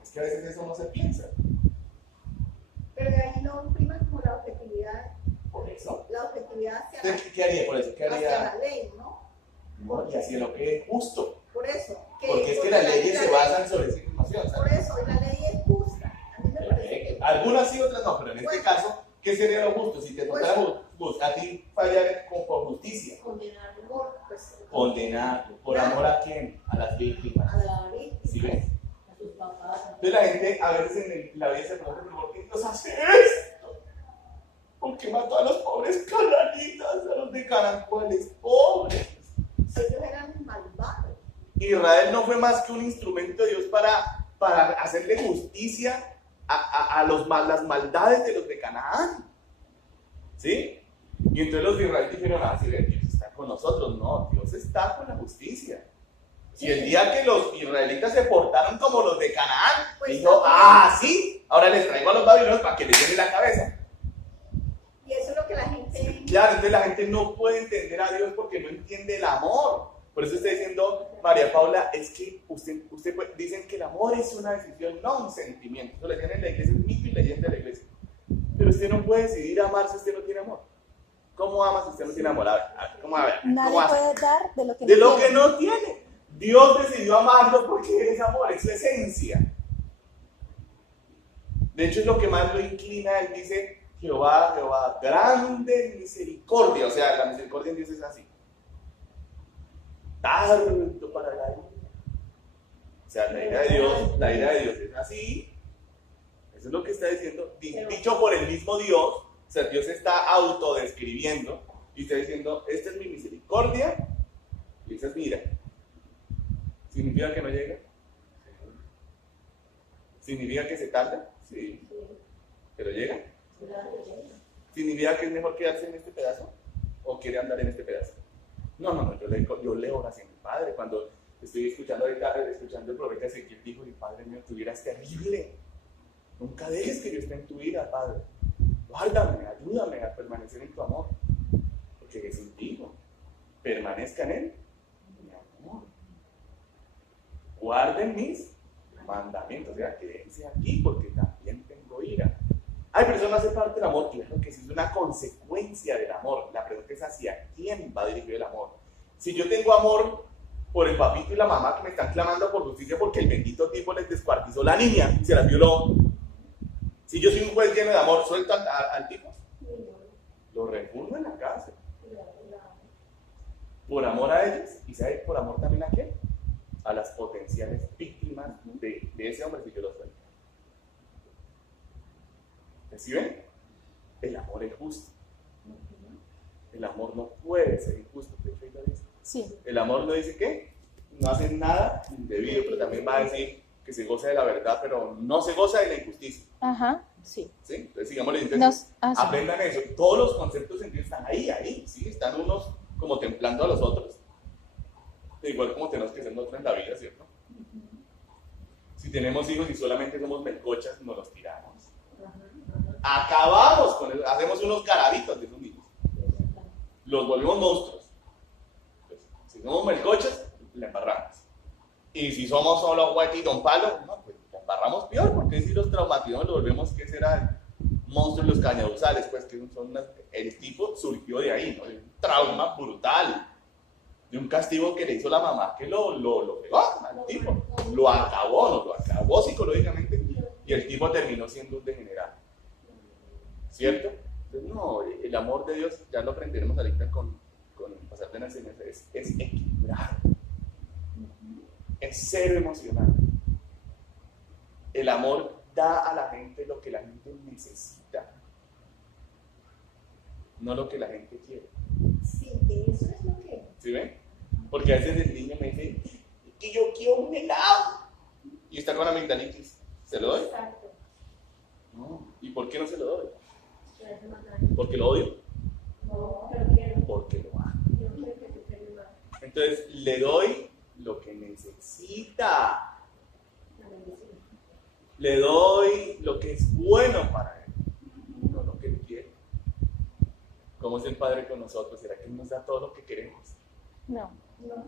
porque es que a veces eso no se piensa. Pero de ahí no prima como la objetividad. Por eso. La objetividad hacia, Entonces, ¿qué haría por eso? ¿Qué haría? hacia la ley, ¿no? No, y hacia lo que es justo. Por eso. Porque es que las leyes se basan sobre esa información. Por eso, y la ley es justa. A mí me parece que... Algunas sí, otras no, pero en este caso, ¿qué sería lo justo? Si te tocara a ti fallar por justicia. Condenar pues, Condenar. ¿Por amor a quién? A las víctimas. a la víctima. ¿Sí ves? A sus papás. Entonces la gente a veces en la vida se pregunta, ¿pero por qué Dios hace esto? ¿Por qué mató a los pobres cananitas, a los de Canaán? ¿Cuáles pobres? Ellos eran malvados. Israel no fue más que un instrumento de Dios para hacerle justicia a las maldades de los de Canaán. ¿Sí? Y entonces los de Israel dijeron, sí, Dios está con nosotros. No, Dios está con la justicia. Y el día que los israelitas se portaron como los de Canaán, Pues dijo, sí, ahora les traigo a los babilonios para que les llenen la cabeza. Y eso es lo que la gente... Claro, entonces la gente no puede entender a Dios porque no entiende el amor. Por eso está diciendo María Paula, es que dicen que el amor es una decisión, no un sentimiento. Eso le dicen en la iglesia, es mito y leyenda de la iglesia. Pero usted no puede decidir amar si usted no tiene amor. ¿Cómo ama si usted no tiene amor? A ver, ¿cómo Nadie puede dar de lo que de no lo tiene. que no tiene. Dios decidió amarlo porque es amor, es su esencia. De hecho, es lo que más lo inclina. Él dice, Jehová, Jehová, grande misericordia. O sea, la misericordia en Dios es así. Tardo para la ira. O sea, la ira de Dios es así. Eso es lo que está diciendo, dicho por el mismo Dios. O sea, Dios está autodescribiendo y está diciendo, esta es mi misericordia y esta es mi ira. ¿Significa que no llega? ¿Significa que se tarda? Sí. ¿Pero llega? ¿Significa que es mejor quedarse en este pedazo? ¿O quiere andar en este pedazo? No, yo leo oración a mi padre. Cuando estoy escuchando el profeta Ezequiel, dijo, mi Padre mío, tu ira es terrible. Nunca dejes que yo esté en tu ira, Padre. Guárdame, ayúdame a permanecer en tu amor. Porque Jesús dijo, permanezca en él, mi amor. Guarden mis mandamientos. O sea, quédense aquí porque también tengo ira. Ay, pero eso no hace parte del amor. Claro que sí, es una consecuencia del amor. La pregunta es hacia quién va dirigido el amor. Si yo tengo amor por el papito y la mamá que me están clamando por justicia porque el bendito tipo les descuartizó la niña y se la violó. Si yo soy un juez lleno de amor, ¿suelto al tipo? Lo refugio en la cárcel. Por amor a ellos, y ¿sabe por amor también a quién? A las potenciales víctimas de ese hombre si yo lo suelto. ¿Sí ven? El amor es justo. El amor no puede ser injusto. De hecho, ahí lo dice. Sí. El amor no dice que no hacen nada indebido, pero también va a decir que se goza de la verdad, pero no se goza de la injusticia. Ajá, sí. ¿Sí? Entonces, sigámosle, entonces, Sí. aprendan eso. Todos los conceptos en Dios están ahí, ¿sí? Están unos como templando a los otros. Igual como tenemos que ser nosotros en la vida, ¿cierto? Si tenemos hijos y solamente somos melcochas, nos los tiramos. Acabamos con eso, hacemos unos garabitos de esos niños. Los volvemos monstruos. Entonces, si somos melcochas, la embarramos. Y si somos solo Whitey y Don Palo, no, pues la embarramos peor, porque si los traumatizamos, lo volvemos que será monstruos los cañaduzales, pues que son el tipo surgió de ahí, ¿no? De un trauma brutal, de un castigo que le hizo la mamá que lo pegó al tipo, lo acabó psicológicamente y el tipo terminó siendo un degenerado, ¿cierto? Entonces, no, el amor de Dios, ya lo aprenderemos ahorita con el pasar de la enseñanza, es equilibrar, es cero emocional. El amor da a la gente lo que la gente necesita, no lo que la gente quiere. Sí, eso es lo que... ¿Sí ven? Porque a veces el niño me dice que yo quiero un helado y está con amigdalitis. ¿Se lo doy? Exacto. No. ¿Y por qué no se lo doy? ¿Porque lo odio? No, pero quiero. Porque lo amo. Yo quiero que se quede mal. Entonces le doy lo que necesita. Le doy lo que es bueno para él, no lo que él quiere. ¿Cómo es el Padre con nosotros? ¿Será que Él nos da todo lo que queremos? No. No,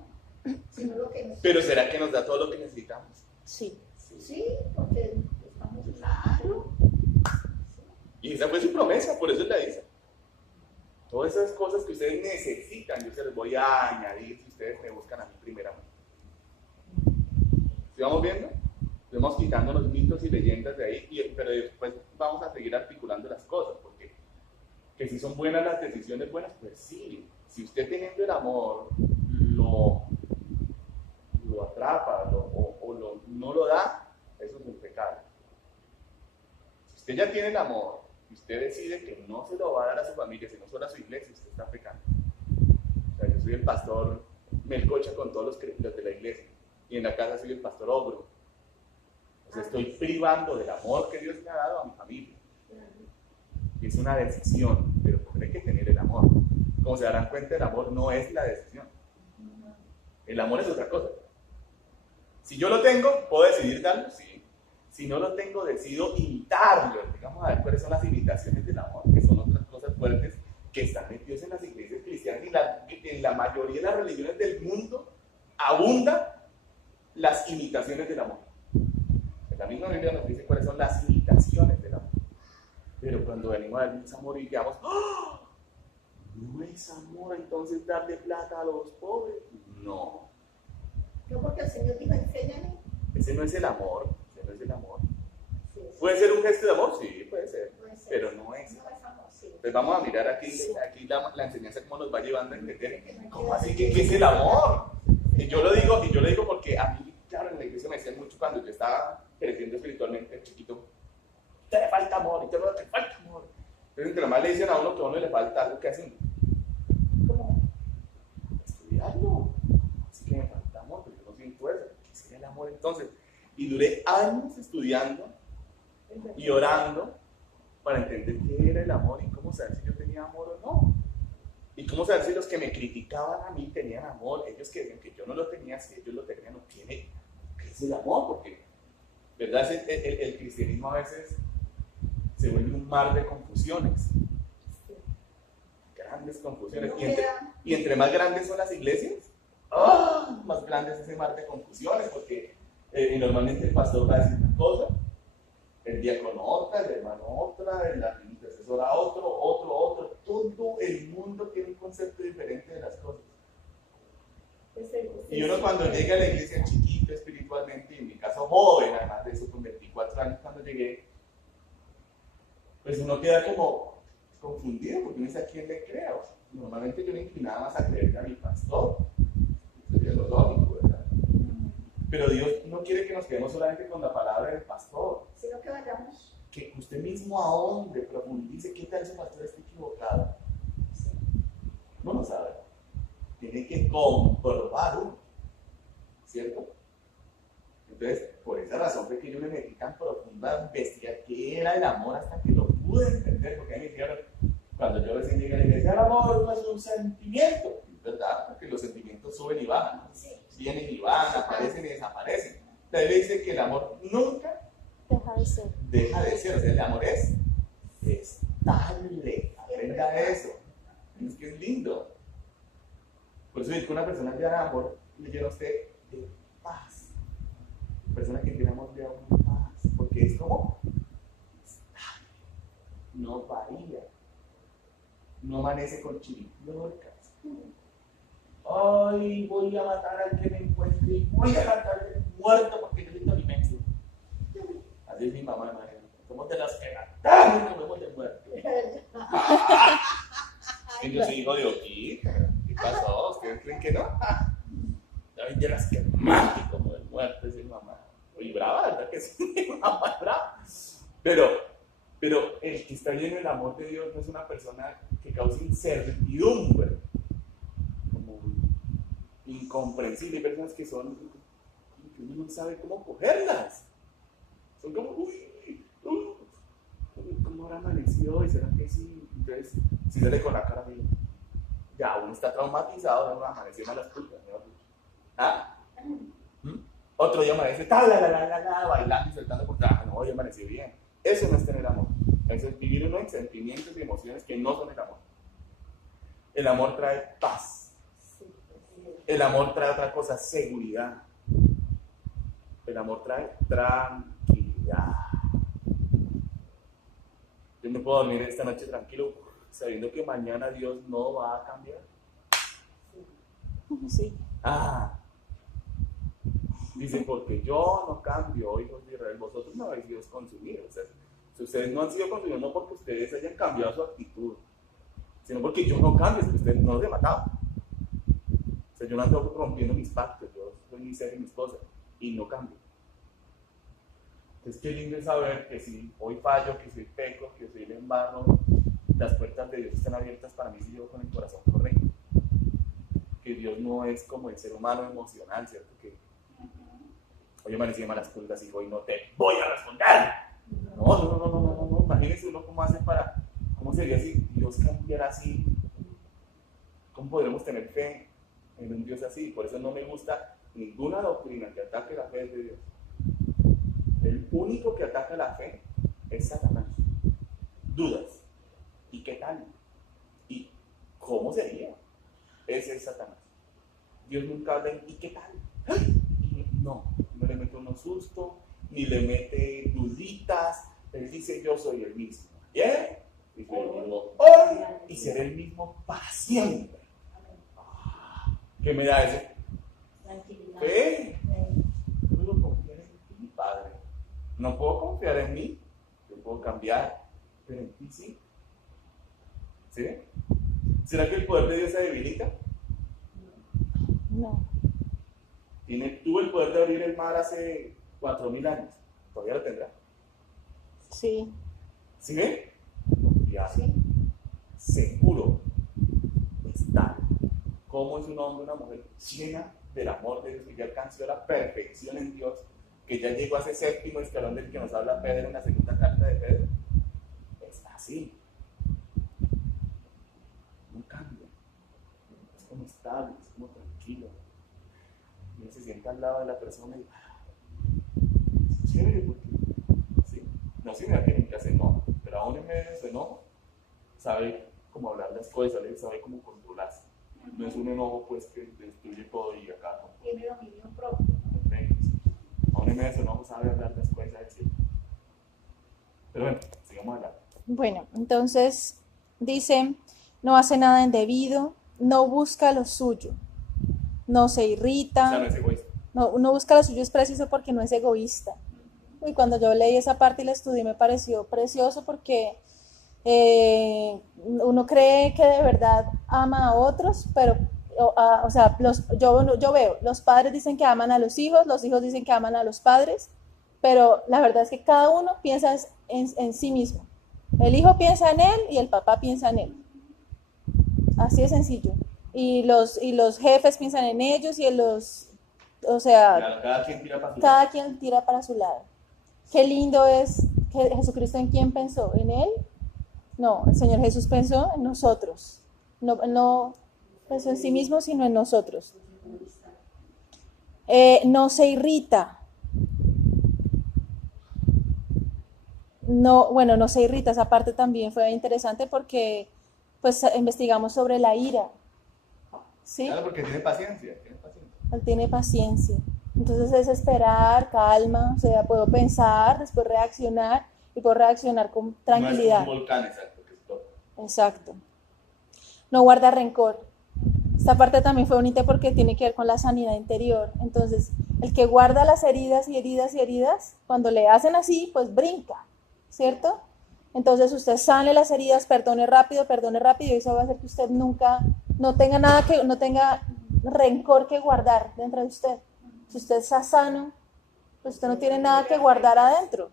sino lo que nos... Pero ¿será que nos da todo lo que necesitamos? Sí. Sí, porque Y esa fue su promesa, por eso la hizo. Todas esas cosas que ustedes necesitan, yo se las voy a añadir si ustedes me buscan a mí primeramente. ¿Sí vamos viendo? Vamos quitando los mitos y leyendas de ahí, pero después vamos a seguir articulando las cosas, porque que si son buenas las decisiones buenas, pues sí. Si usted teniendo el amor lo atrapa no lo da, eso es un pecado. Si usted ya tiene el amor y usted decide que no se lo va a dar a su familia, sino solo a su iglesia, usted está pecando. O sea, yo soy el pastor melcocha con todos los de la iglesia, y en la casa soy el pastor ogro. O sea, estoy privando del amor que Dios me ha dado a mi familia. Es una decisión, pero hay que tener el amor. Como se darán cuenta, el amor no es la decisión. El amor es otra cosa. Si yo lo tengo, ¿puedo decidir darlo? Sí. Si no lo tengo, decido imitarlo. Vamos a ver cuáles son las imitaciones del amor, que son otras cosas fuertes que están metidas en las iglesias cristianas y en la mayoría de las religiones del mundo abundan las imitaciones del amor. La misma Biblia nos dice cuáles son las imitaciones del amor. Pero cuando venimos a ver ese amor y digamos, ¡oh! ¿No es amor entonces darle plata a los pobres? No. No, porque el Señor dijo, enséñame. Ese no es el amor. Ese no es el amor. Sí, ¿Puede ser un gesto de amor? Sí, puede ser. puede ser. Pero no es. No es amor, sí. Entonces vamos a mirar aquí la enseñanza cómo nos va llevando a entender. ¿Cómo así que qué es el amor? Y yo lo digo porque a mí, claro, en la iglesia me decían mucho cuando yo estaba creciendo espiritualmente, chiquito, te le falta amor, y te falta amor. Entonces, entre más le dicen a uno que a uno le falta algo, ¿qué hacen? ¿Cómo? Estudiarlo. Así que me falta amor, porque yo no siento eso. ¿Qué sería el amor entonces? Y duré años estudiando y orando para entender qué era el amor y cómo saber si yo tenía amor o no. Y cómo saber si los que me criticaban a mí tenían amor, ellos que decían que yo no lo tenía, si ellos lo tenían, no tiene. ¿Qué es el amor? Porque, ¿verdad? El cristianismo a veces se vuelve un mar de confusiones. Grandes confusiones. Y entre más grandes son las iglesias, más grande es ese mar de confusiones, porque normalmente el pastor va a decir una cosa, el diácono otra, el hermano otra, el intercesora otro, todo el mundo tiene un concepto diferente de las cosas. Y uno cuando llega a la iglesia chiquito espiritualmente, en mi caso joven, además de eso con 24 años cuando llegué, pues uno queda como confundido, porque uno dice a quién le creo. Normalmente yo me inclinaba más a creerle a mi pastor, sería lo lógico, ¿verdad? Pero Dios no quiere que nos quedemos solamente con la palabra del pastor, sino que vayamos. que usted mismo ahonde, profundice, ¿qué tal ese pastor está equivocado? No lo sabe. Tiene que comprobar uno, ¿cierto? Entonces, por esa razón fue que yo me metí tan profunda a investigar qué era el amor hasta que lo pude entender, porque a mí me dijeron, cuando yo recién llegué a la iglesia, el amor no es un sentimiento, ¿verdad? Porque los sentimientos suben y bajan, vienen y van, aparecen y desaparecen. La Biblia dice que el amor nunca deja de ser, o sea, el amor es estable, aprenda eso, es que es lindo. Por eso digo que una persona llena de amor le llena a usted de paz. Una persona que tiene amor le da una paz, porque es como estable, no varía, no amanece con chiripiorcas. Ay, voy a matar al que me encuentre y voy a matar al muerto porque yo siento mi mente. Así es mi mamá, hermano. Somos de las que matamos y comemos de muerto. Y yo soy hijo de Oquita. ¿Qué pasó? ¿Ustedes creen que no? Soy de las que matan y como de muerto, es mi mamá. Oye, brava, ¿verdad que sí? Mi mamá es brava. Pero el que está lleno del amor de Dios no es una persona que causa incertidumbre, como incomprensible. Hay personas que son, que uno no sabe cómo cogerlas. Son como, ¿cómo habrá amanecido? ¿Y será que sí? Entonces, si sale con la cara bien, ya uno está traumatizado, no amaneció malas pulgas, mejor dicho. ¿Ah? Otro día amanece, bailando y saltando por atrás. No, hoy amaneció bien. Eso no es tener amor. Eso es vivir uno en sentimientos y emociones que no son el amor. El amor trae paz. El amor trae otra cosa, seguridad. El amor trae tranquilidad. Yo me no puedo dormir esta noche tranquilo, sabiendo que mañana Dios no va a cambiar. Sí. Dice, porque yo no cambio, hijos de Israel, vosotros no habéis sido consumidos. O sea, si ustedes no han sido consumidos, no porque ustedes hayan cambiado su actitud, sino porque yo no cambio, es que ustedes no los he matado. O sea, yo no ando rompiendo mis pactos, yo soy mi ser y mi esposa, y no cambio. Entonces, qué lindo es saber que si hoy fallo, que si hoy peco, que si hoy le embarro, las puertas de Dios están abiertas para mí si yo con el corazón correcto. Que Dios no es como el ser humano emocional, ¿cierto? Que hoy amanecí de malas pulgas y hoy no te voy a responder. No. Imagínense uno cómo sería si Dios cambiara así. ¿Cómo podremos tener fe en un Dios así? Por eso no me gusta ninguna doctrina que ataque la fe de Dios. El único que ataca la fe es Satanás. Dudas. ¿Y qué tal? ¿Y cómo sería? Ese es Satanás. Dios nunca habla en ¿y qué tal? No le mete unos sustos, ni le mete duditas. Él dice yo soy el mismo. ¿Bien? Y soy el mismo hoy y seré el mismo para siempre. ¿Qué me da eso? Tranquilidad. Fe. Yo puedo confiar en ti, Padre. No puedo confiar en mí, yo puedo cambiar, pero en ti sí. ¿Sí? ¿Será que el poder de Dios se debilita? No. Tuvo el poder de abrir el mar hace 4.000 años. ¿Todavía lo tendrá? Sí. ¿Sí ve? Confiado. Seguro. Está. ¿Cómo es un hombre, una mujer llena del amor de Dios, que ya alcanzó la perfección en Dios, que ya llegó a ese séptimo escalón del que nos habla Pedro en la segunda carta de Pedro? Está así. No cambia. Es como estable, es como tranquilo. Y se sienta al lado de la persona y es chévere porque sí, no significa que nunca se enoja, pero aún en medio de su enojo sabe cómo hablar las cosas, sabe cómo controlarse. No es un enojo pues que destruye todo y acá no. Tiene dominio propio. Perfecto. Aún en medio de su enojo sabe hablar las cosas, decir. Pero bueno, sigamos adelante. Bueno, entonces dice, no hace nada indebido, no busca lo suyo, no se irrita. O sea, no es egoísta. No busca lo suyo es preciso porque no es egoísta. Y cuando yo leí esa parte y la estudié me pareció precioso porque uno cree que de verdad ama a otros, pero o sea, yo veo, los padres dicen que aman a los hijos dicen que aman a los padres, pero la verdad es que cada uno piensa en sí mismo. El hijo piensa en él y el papá piensa en él. Así de sencillo. Y los jefes piensan en ellos y o sea, Claro, cada quien tira para su cada lado. quien tira para su lado. Qué lindo es que Jesucristo, ¿en quién pensó? ¿En él? No, el Señor Jesús pensó en nosotros. No pensó en sí mismo, sino en nosotros. No se irrita. No se irrita. Esa parte también fue interesante porque pues investigamos sobre la ira. ¿Sí? Claro, porque tiene paciencia. Él tiene paciencia. Entonces es esperar, calma, o sea, puedo pensar, después reaccionar y puedo reaccionar con tranquilidad. No es un volcán, exacto, que se toca. Exacto. No guarda rencor. Esta parte también fue bonita porque tiene que ver con la sanidad interior. Entonces, el que guarda las heridas y heridas y heridas, cuando le hacen así, pues brinca, ¿cierto? Entonces usted sane las heridas, perdone rápido y eso va a hacer que usted nunca, no tenga rencor que guardar dentro de usted. Si usted está sano, pues usted no tiene nada que guardar adentro,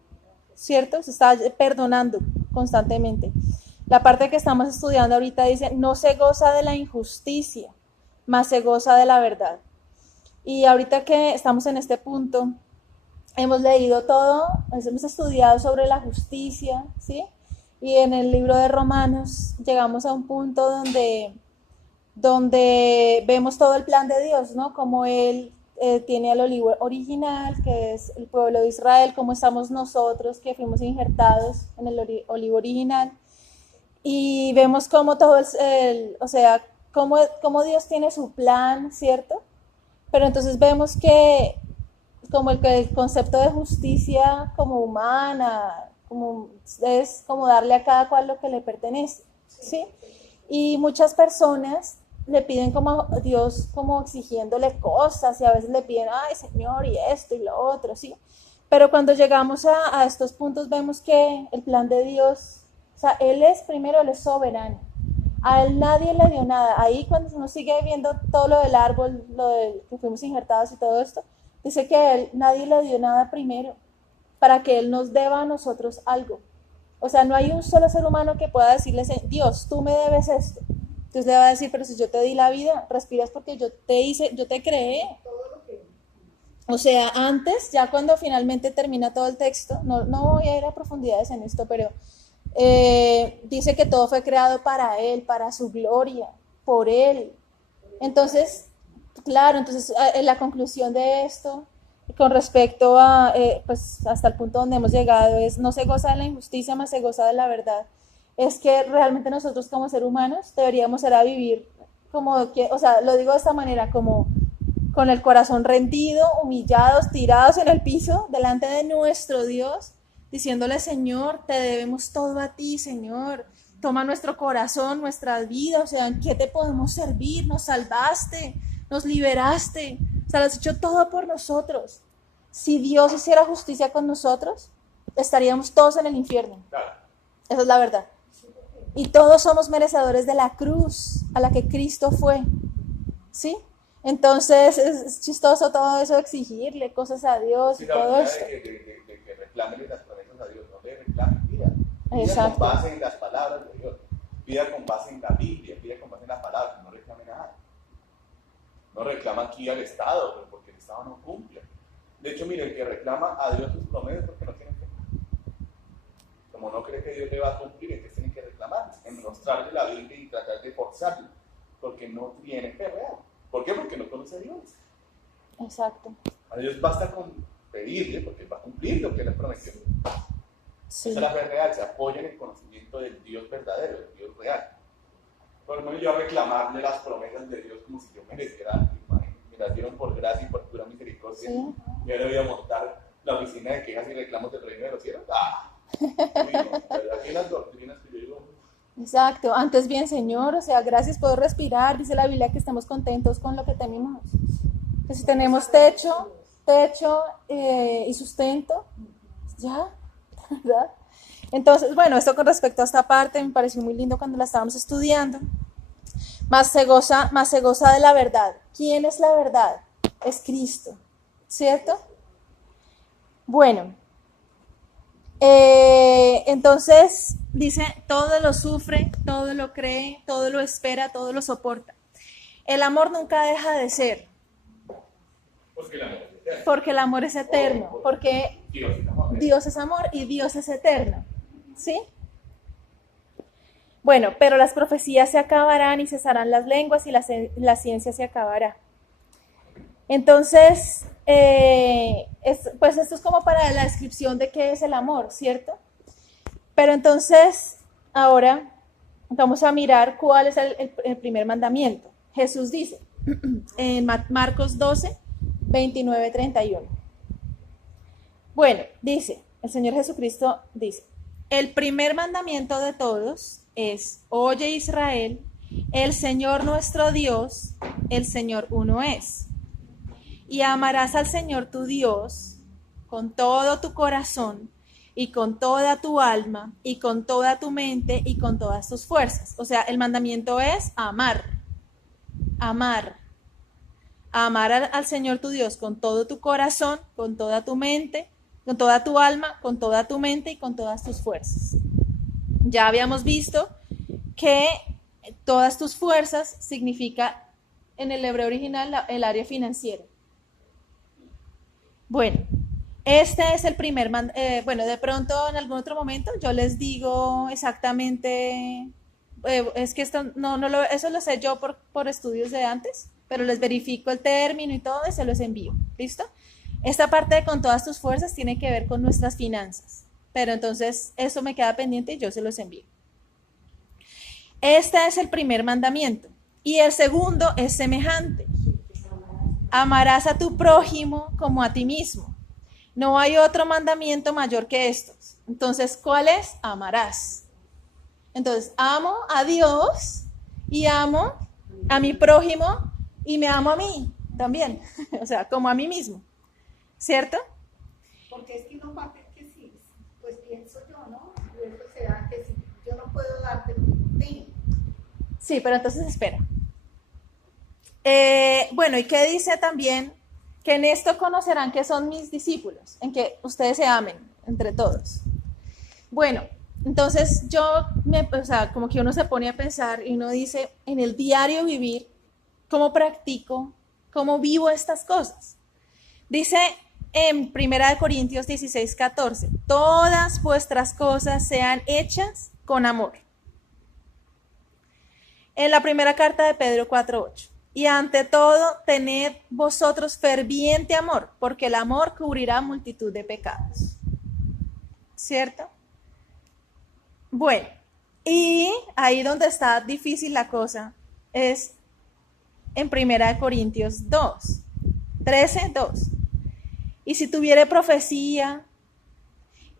¿cierto? Se está perdonando constantemente. La parte que estamos estudiando ahorita dice, no se goza de la injusticia, mas se goza de la verdad. Y ahorita que estamos en este punto, hemos leído todo, hemos estudiado sobre la justicia, ¿sí? Y en el libro de Romanos llegamos a un punto donde vemos todo el plan de Dios, ¿no? Como Él tiene al olivo original, que es el pueblo de Israel, como estamos nosotros, que fuimos injertados en el olivo original. Y vemos cómo cómo Dios tiene su plan, ¿cierto? Pero entonces vemos que como el concepto de justicia como humana, es como darle a cada cual lo que le pertenece, ¿sí? Y muchas personas le piden como a Dios, como exigiéndole cosas, y a veces le piden, ay Señor, y esto y lo otro, ¿sí? Pero cuando llegamos a estos puntos vemos que el plan de Dios, o sea, Él es soberano. A Él nadie le dio nada. Ahí cuando uno sigue viendo todo lo del árbol, que fuimos injertados y todo esto, dice que a Él nadie le dio nada primero, para que Él nos deba a nosotros algo. O sea, no hay un solo ser humano que pueda decirle, Dios, tú me debes esto. Entonces le va a decir, pero si yo te di la vida, respiras porque yo te hice, yo te creé. O sea, antes, ya cuando finalmente termina todo el texto, no voy a ir a profundidades en esto, pero dice que todo fue creado para Él, para su gloria, por Él. Entonces, claro, entonces la conclusión de esto, con respecto a, pues hasta el punto donde hemos llegado, es no se goza de la injusticia, más se goza de la verdad. Es que realmente nosotros como seres humanos deberíamos ser a vivir como que, o sea, lo digo de esta manera, como con el corazón rendido, humillados, tirados en el piso, delante de nuestro Dios, diciéndole, Señor, te debemos todo a ti, Señor. Toma nuestro corazón, nuestra vida, o sea, ¿en qué te podemos servir? Nos salvaste, nos liberaste, o sea, lo has hecho todo por nosotros. Si Dios hiciera justicia con nosotros, estaríamos todos en el infierno. Claro. Esa es la verdad. Y todos somos merecedores de la cruz a la que Cristo fue, ¿sí? Entonces es chistoso todo eso de exigirle cosas a Dios, Sí, y la todo verdad esto. de que reclamen las promesas a Dios, no le reclamen, pida. Pida Exacto. con base en las palabras de Dios, pida con base en la Biblia, pida con base en las palabras, no reclame nada. No reclama aquí al Estado, pero porque el Estado no cumple. De hecho, mire, el que reclama a Dios sus promesas porque no tiene fe. Como no cree que Dios le va a cumplir, entonces tiene que reclamar, en mostrarle la Biblia y tratar de forzarlo, porque no tiene fe real. ¿Por qué? Porque no conoce a Dios. Exacto. A Dios basta con pedirle, porque Él va a cumplir lo que Él prometió. Sí. Esa es la fe real, se apoya en el conocimiento del Dios verdadero, del Dios real. Por lo menos yo a reclamarle las promesas de Dios como si yo mereciera algo, me las dieron por gracia y por pura misericordia. Sí. Y ahora voy a montar la oficina de quejas y reclamos del reino de los cielos. ¡Ah! Uy, no, aquí las doctrinas que yo digo. Exacto, antes bien, Señor, o sea, gracias por respirar, dice la Biblia que estamos contentos con lo que tenemos. Que si tenemos techo y sustento, ya, ¿verdad? Entonces, bueno, esto con respecto a esta parte me pareció muy lindo cuando la estábamos estudiando. Más se goza de la verdad. ¿Quién es la verdad? Es Cristo, ¿cierto? Bueno, entonces dice, todo lo sufre, todo lo cree, todo lo espera, todo lo soporta. El amor nunca deja de ser. Porque el amor es eterno. Porque el amor es eterno. Porque Dios es amor y Dios es eterno. ¿Sí? Bueno, pero las profecías se acabarán y cesarán las lenguas y la ciencia se acabará. Entonces, pues esto es como para la descripción de qué es el amor, ¿cierto? Pero entonces, ahora vamos a mirar cuál es el primer mandamiento. Jesús dice en Marcos 12, 29, 31. Bueno, dice, el Señor Jesucristo dice, el primer mandamiento de todos es, oye Israel, el Señor nuestro Dios, el Señor uno es. Y amarás al Señor tu Dios con todo tu corazón y con toda tu alma y con toda tu mente y con todas tus fuerzas. O sea, el mandamiento es amar. Amar al Señor tu Dios con todo tu corazón, con toda tu mente, con toda tu alma, con toda tu mente y con todas tus fuerzas. Ya habíamos visto que todas tus fuerzas significa en el hebreo original el área financiera. Bueno, este es el primer bueno, de pronto en algún otro momento yo les digo exactamente, es que esto eso lo sé yo por estudios de antes, pero les verifico el término y todo y se los envío, ¿listo? Esta parte de con todas tus fuerzas tiene que ver con nuestras finanzas, pero entonces eso me queda pendiente y yo se los envío. Este es el primer mandamiento y el segundo es semejante. Amarás a tu prójimo como a ti mismo. No hay otro mandamiento mayor que estos. Entonces, ¿cuál es? Amarás. Entonces, amo a Dios y amo a mi prójimo y me amo a mí también. O sea, como a mí mismo. ¿Cierto? Porque es que no parte que sí, pues pienso yo, ¿no? Luego será que si yo no puedo darte lo que no tengo. Sí, pero entonces espera. Bueno, ¿y qué dice también? Que en esto conocerán que son mis discípulos, en que ustedes se amen entre todos. Bueno, entonces o sea, como que uno se pone a pensar y uno dice, en el diario vivir, ¿cómo practico? ¿Cómo vivo estas cosas? Dice en 1 Corintios 16, 14, todas vuestras cosas sean hechas con amor. En la primera carta de Pedro 4:8. Y ante todo, tened vosotros ferviente amor, porque el amor cubrirá multitud de pecados. ¿Cierto? Bueno, y ahí donde está difícil la cosa es en 1 Corintios 2, 13, 2. Y si tuviere profecía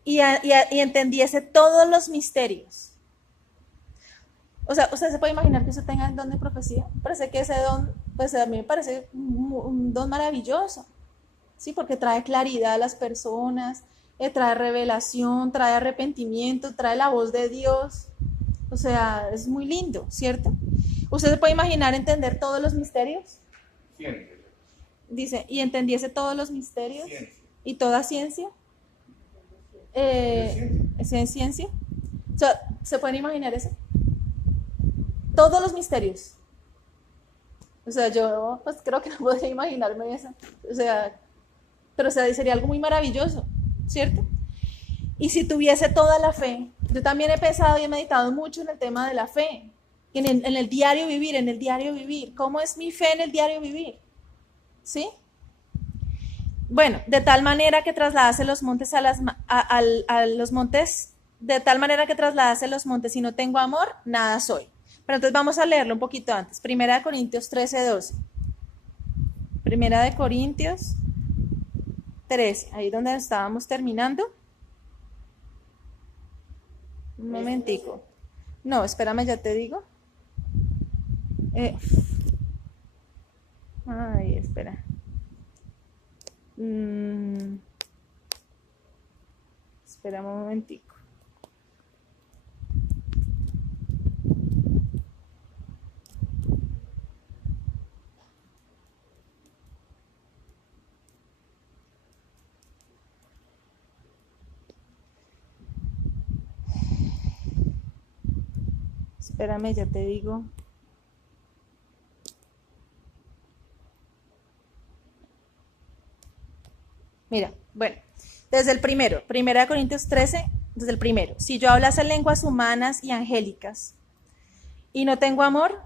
y entendiese todos los misterios. O sea, ¿usted se puede imaginar que usted tenga el don de profecía? Parece que ese don, pues a mí me parece un don maravilloso, ¿sí? Porque trae claridad a las personas, trae revelación, trae arrepentimiento, trae la voz de Dios. O sea, es muy lindo, ¿cierto? ¿Usted se puede imaginar entender todos los misterios? Ciencia. Dice, y entendiese todos los misterios. Ciencia. ¿Y toda ciencia? ¿Es ciencia? O sea, ¿se pueden imaginar eso? Todos los misterios. O sea, yo pues creo que no podría imaginarme eso. O sea, pero sería algo muy maravilloso, ¿cierto? Y si tuviese toda la fe, yo también he pensado y he meditado mucho en el tema de la fe, en el diario vivir, ¿cómo es mi fe en el diario vivir? ¿Sí? Bueno, de tal manera que trasladase los montes a los montes, de tal manera que trasladase los montes, si no tengo amor, nada soy. Pero entonces vamos a leerlo un poquito antes. 1 Corintios 13, 12. 1 Corintios 13, ahí donde estábamos terminando. Un momentico. No, espérame, ya te digo. Ay, espera. Espera un momentico. Espérame, ya te digo. Mira, bueno, desde el primero, 1 Corintios 13, desde el primero. Si yo hablase lenguas humanas y angélicas y no tengo amor,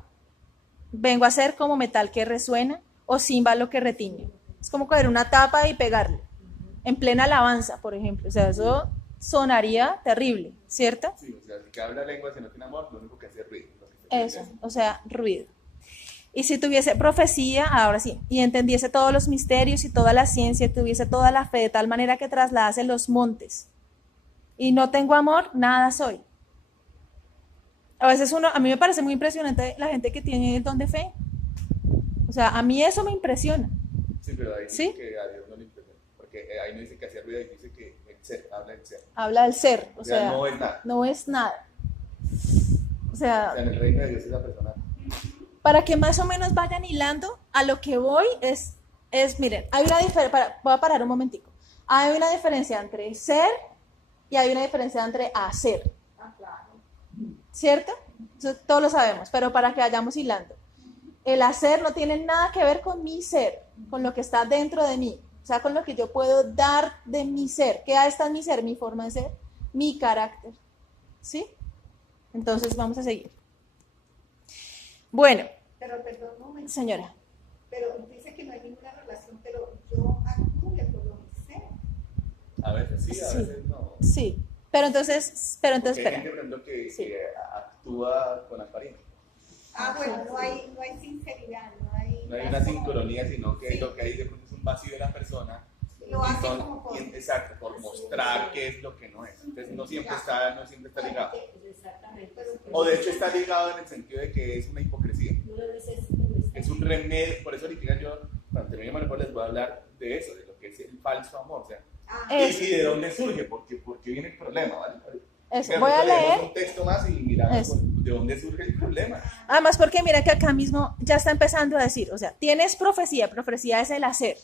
vengo a ser como metal que resuena o címbalo que retiñe. Es como coger una tapa y pegarle. En plena alabanza, por ejemplo. O sea, eso sonaría terrible, ¿cierto? Sí, o sea, el que habla lengua si no tiene amor, lo único que hace es ruido. Eso, o sea, ruido. Y si tuviese profecía, ahora sí, y entendiese todos los misterios y toda la ciencia, y tuviese toda la fe de tal manera que trasladase los montes, y no tengo amor, nada soy. A veces a mí me parece muy impresionante la gente que tiene el don de fe. O sea, a mí eso me impresiona. Sí, pero ahí ¿Sí? dice que a Dios no le impresiona, porque ahí no dice que hacía ruido, ahí dice que el ser, habla del ser. Habla del ser, o sea, no es nada. no es nada. O sea, En el reino de Dios es la persona. para que más o menos vayan hilando, a lo que voy es miren, hay una diferencia, voy a parar un momentico. Hay una diferencia entre ser y hay una diferencia entre hacer. ¿Cierto? Eso todos lo sabemos, pero para que vayamos hilando. El hacer no tiene nada que ver con mi ser, con lo que está dentro de mí, o sea, con lo que yo puedo dar de mi ser. ¿Qué está en mi ser? Mi forma de ser, mi carácter. ¿Sí? Entonces vamos a seguir. Bueno, Pero perdón un momento. señora. Pero dice que no hay ninguna relación, pero yo actúo de acuerdo a mi ser. A veces sí, a Sí. veces no. Sí, pero entonces Porque hay espera. gente, por ejemplo, que Sí. actúa con apariencia. Bueno, no hay sinceridad, no hay No hay una sincronía, sino que Sí. lo que hay de pronto es un vacío de la persona Lo hace Son- como por... exacto, por mostrar qué es lo que no es. Entonces no siempre está ligado. Exactamente. O de hecho está ligado en el sentido de que es una hipocresía. Es un remedio, por eso ahorita yo, cuando termine mejor les voy a hablar de eso, de lo que es el falso amor, o sea, y de dónde surge, porque viene el problema, ¿vale? Eso, Fíjate, voy a leemos leer. un texto más y miramos Eso. de dónde surge el problema. Además, porque mira que acá mismo ya está empezando a decir, o sea, tienes profecía, profecía es el hacer.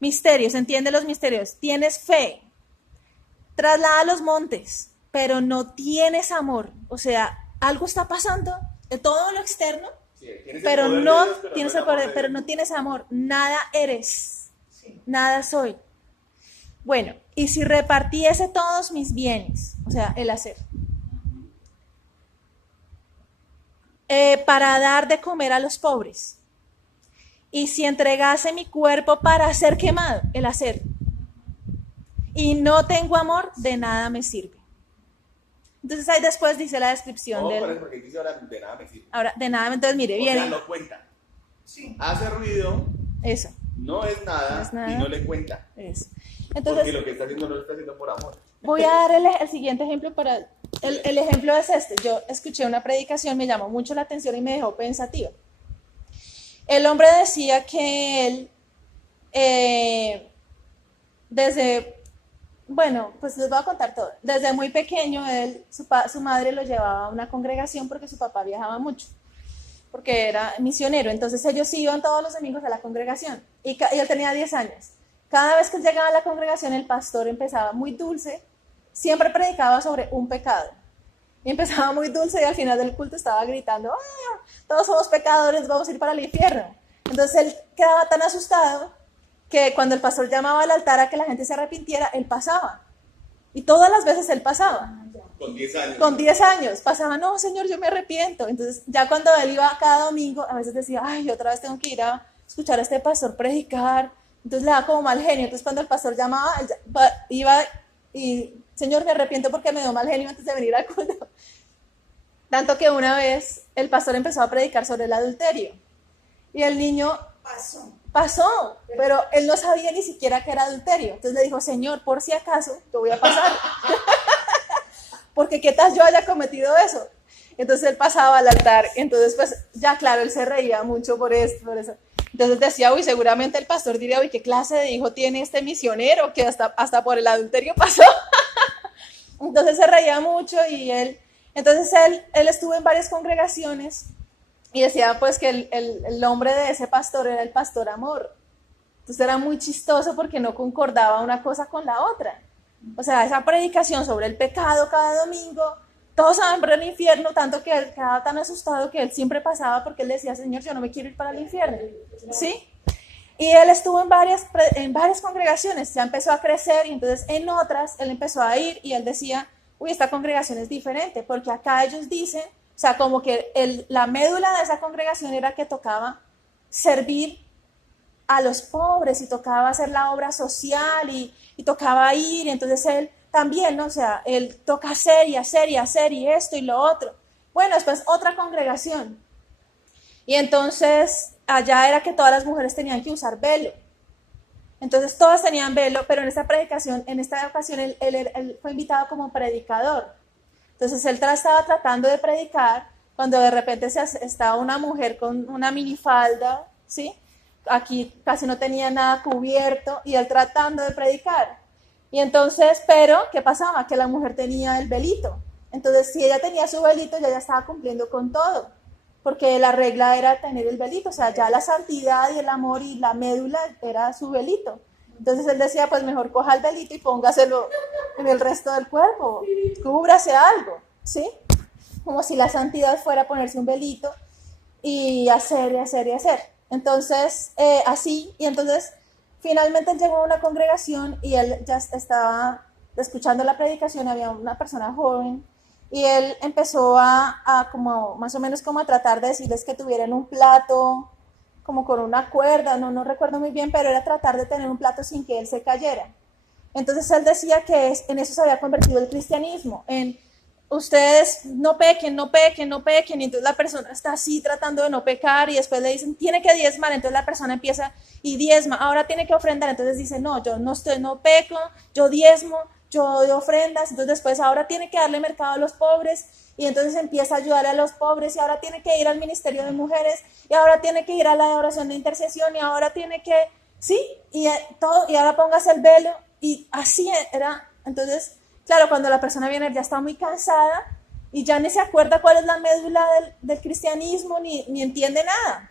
Misterios, entiende los misterios. Tienes fe, traslada los montes, pero no tienes amor. O sea, algo está pasando de todo lo externo, Sí, tienes el pero poder de no Dios, pero tienes no el poder, amor de pero Dios. no tienes amor. Nada eres, Sí. nada soy. Bueno, y si repartiese todos mis bienes, o sea, el hacer, para dar de comer a los pobres, y si entregase mi cuerpo para ser quemado, el hacer, y no tengo amor, de nada me sirve. Entonces ahí después dice la descripción No, del... porque dice ahora de nada me sirve. Ahora, de nada, entonces mire, O viene sea, no cuenta. Sí. Hace ruido, eso, no es nada, No es nada. y no le cuenta. eso. Porque Entonces lo que está haciendo no lo está haciendo por amor. voy a dar el siguiente ejemplo para... El ejemplo es este. Yo escuché una predicación, me llamó mucho la atención y me dejó pensativa. El hombre decía que él, desde, bueno, pues les voy a contar todo. Desde muy pequeño, su madre lo llevaba a una congregación porque su papá viajaba mucho, porque era misionero. Entonces ellos iban todos los domingos a la congregación y él tenía 10 años. Cada vez que él llegaba a la congregación, el pastor empezaba muy dulce, siempre predicaba sobre un pecado. Y empezaba muy dulce y al final del culto estaba gritando, ¡ah! Todos somos pecadores, vamos a ir para el infierno. Entonces él quedaba tan asustado que cuando el pastor llamaba al altar a que la gente se arrepintiera, él pasaba. Y todas las veces él pasaba. Con 10 años. Con 10 años pasaba, no, Señor, yo me arrepiento. Entonces ya cuando él iba cada domingo, a veces decía, ay, otra vez tengo que ir a escuchar a este pastor predicar. Entonces le daba como mal genio. Entonces cuando el pastor llamaba, él iba y, Señor, me arrepiento porque me dio mal genio antes de venir al culto. Tanto que una vez el pastor empezó a predicar sobre el adulterio. Y el niño pasó, pero él no sabía ni siquiera que era adulterio. Entonces le dijo, Señor, por si acaso, te voy a pasar. Porque qué tal yo haya cometido eso. Entonces él pasaba al altar. Entonces, pues, ya claro, él se reía mucho por esto, por eso. Entonces decía, uy, seguramente el pastor diría, uy, ¿qué clase de hijo tiene este misionero que hasta por el adulterio pasó? Entonces se reía mucho y entonces él estuvo en varias congregaciones y decía pues que el nombre de ese pastor era el pastor amor. Entonces era muy chistoso porque no concordaba una cosa con la otra. O sea, esa predicación sobre el pecado cada domingo, todos van para el infierno, tanto que él quedaba tan asustado que él siempre pasaba porque él decía, Señor, yo no me quiero ir para el infierno. ¿Sí? Y él estuvo en varias congregaciones, ya empezó a crecer y entonces en otras él empezó a ir y él decía, uy, esta congregación es diferente, porque acá ellos dicen, o sea, como que la médula de esa congregación era que tocaba servir a los pobres y tocaba hacer la obra social y tocaba ir, y entonces él también, ¿no? O sea, él toca hacer y hacer y hacer y esto y lo otro. Bueno, después otra congregación. Y entonces allá era que todas las mujeres tenían que usar velo. Entonces todas tenían velo, pero en esta predicación, en esta ocasión, él fue invitado como predicador. Entonces él estaba tratando de predicar cuando de repente estaba una mujer con una minifalda, ¿sí? Aquí casi no tenía nada cubierto y él tratando de predicar. Y entonces, pero, ¿qué pasaba? Que la mujer tenía el velito. Entonces, si ella tenía su velito, ya estaba cumpliendo con todo. Porque la regla era tener el velito, o sea, ya la santidad y el amor y la médula era su velito. Entonces él decía, pues mejor coja el velito y póngaselo en el resto del cuerpo, cúbrase algo, ¿sí? Como si la santidad fuera ponerse un velito y hacer y hacer y hacer. Entonces, así, y entonces finalmente él llegó a una congregación y él ya estaba escuchando la predicación, había una persona joven, y él empezó a como más o menos como a tratar de decirles que tuvieran un plato como con una cuerda, no recuerdo muy bien, pero era tratar de tener un plato sin que él se cayera. Entonces él decía que en eso se había convertido el cristianismo, en ustedes no pequen, no pequen, no pequen, y entonces la persona está así tratando de no pecar y después le dicen, tiene que diezmar, entonces la persona empieza y diezma, ahora tiene que ofrendar, entonces dice, no, yo no peco, yo diezmo, yo doy ofrendas, entonces después ahora tiene que darle mercado a los pobres y entonces empieza a ayudar a los pobres y ahora tiene que ir al ministerio de mujeres y ahora tiene que ir a la oración de intercesión y ahora tiene que, sí, y todo, y ahora póngase el velo y así era, entonces... Claro, cuando la persona viene ya está muy cansada y ya ni se acuerda cuál es la médula del cristianismo ni entiende nada,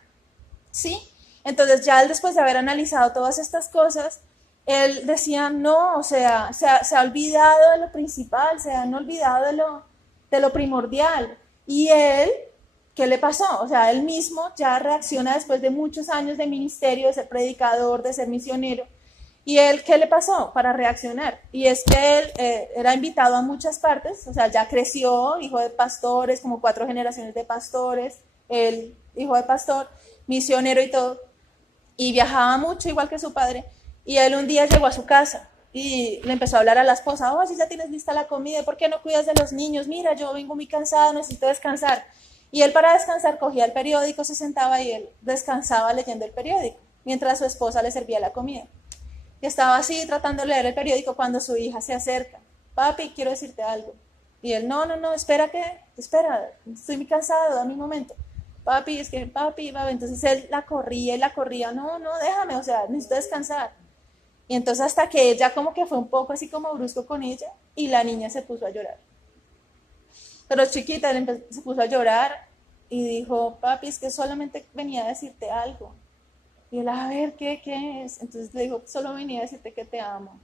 ¿sí? Entonces ya él, después de haber analizado todas estas cosas, él decía, no, o sea, se ha olvidado de lo principal, se han olvidado de lo primordial. Y él, ¿qué le pasó? O sea, él mismo ya reacciona después de muchos años de ministerio, de ser predicador, de ser misionero. ¿Y él qué le pasó para reaccionar? Y es que él era invitado a muchas partes, o sea, ya creció, hijo de pastores, como 4 generaciones de pastores, él, hijo de pastor, misionero y todo, y viajaba mucho, igual que su padre, y él un día llegó a su casa y le empezó a hablar a la esposa, oh, si ya tienes lista la comida, ¿por qué no cuidas de los niños? Mira, yo vengo muy cansado, necesito descansar. Y él para descansar cogía el periódico, se sentaba y él descansaba leyendo el periódico, mientras su esposa le servía la comida. Y estaba así tratando de leer el periódico cuando su hija se acerca. Papi, quiero decirte algo. Y él, no, espera, estoy muy cansado, dame un momento. Papi, es que papi, papi. Entonces él la corría, no, déjame, o sea, necesito descansar. Y entonces hasta que ella como que fue un poco así como brusco con ella y la niña se puso a llorar. Pero chiquita, se puso a llorar y dijo, papi, es que solamente venía a decirte algo. Y él, a ver, ¿qué es? Entonces le dijo, solo venía a decirte que te amo.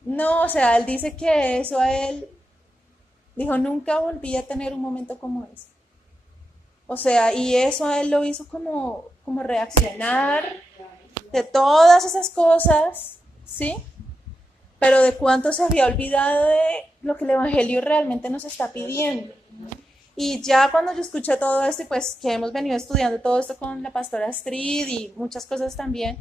No, o sea, él dice que eso a él, dijo, nunca volví a tener un momento como ese. O sea, y eso a él lo hizo como reaccionar de todas esas cosas, ¿sí? Pero de cuánto se había olvidado de lo que el Evangelio realmente nos está pidiendo. Y ya cuando yo escuché todo esto, y pues que hemos venido estudiando todo esto con la pastora Astrid y muchas cosas también,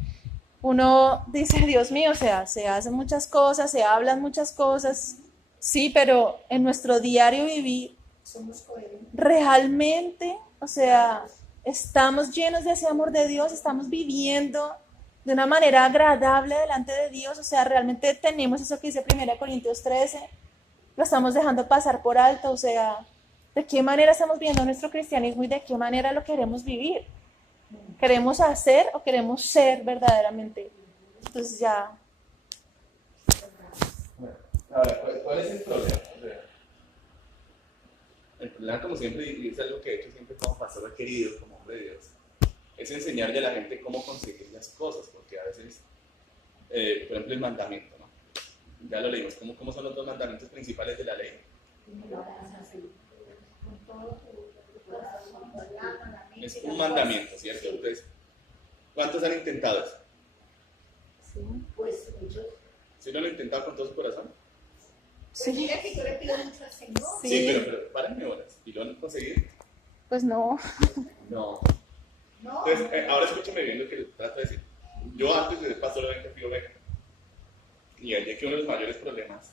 uno dice, Dios mío, o sea, se hacen muchas cosas, se hablan muchas cosas, sí, pero en nuestro diario vivir, somos coherentes. Realmente, o sea, estamos llenos de ese amor de Dios, estamos viviendo de una manera agradable delante de Dios, o sea, realmente tenemos eso que dice 1 Corintios 13, lo estamos dejando pasar por alto, o sea, ¿de qué manera estamos viendo nuestro cristianismo y de qué manera lo queremos vivir? ¿Queremos hacer o queremos ser verdaderamente? Entonces ya... Ahora, ¿cuál es el problema? El problema, como siempre, y es algo que he hecho siempre como pastor querido, como hombre de Dios, es enseñarle a la gente cómo conseguir las cosas, porque a veces, por ejemplo, el mandamiento, ¿no? Ya lo leímos, ¿cómo son los 2 mandamientos principales de la ley? Es un mandamiento, ¿cierto? Entonces, ¿cuántos han intentado eso? Sí, pues muchos. ¿Sí lo han intentado con todo su corazón? Pues mira que yo le pido mucho al Señor. Sí. Pero párenme horas. ¿Y lo han conseguido? Pues no. No. No. Entonces, ahora escúchame bien lo que les trato de decir. Yo antes de ser pastor obviamente fui oveja. Y hallé que uno de los mayores problemas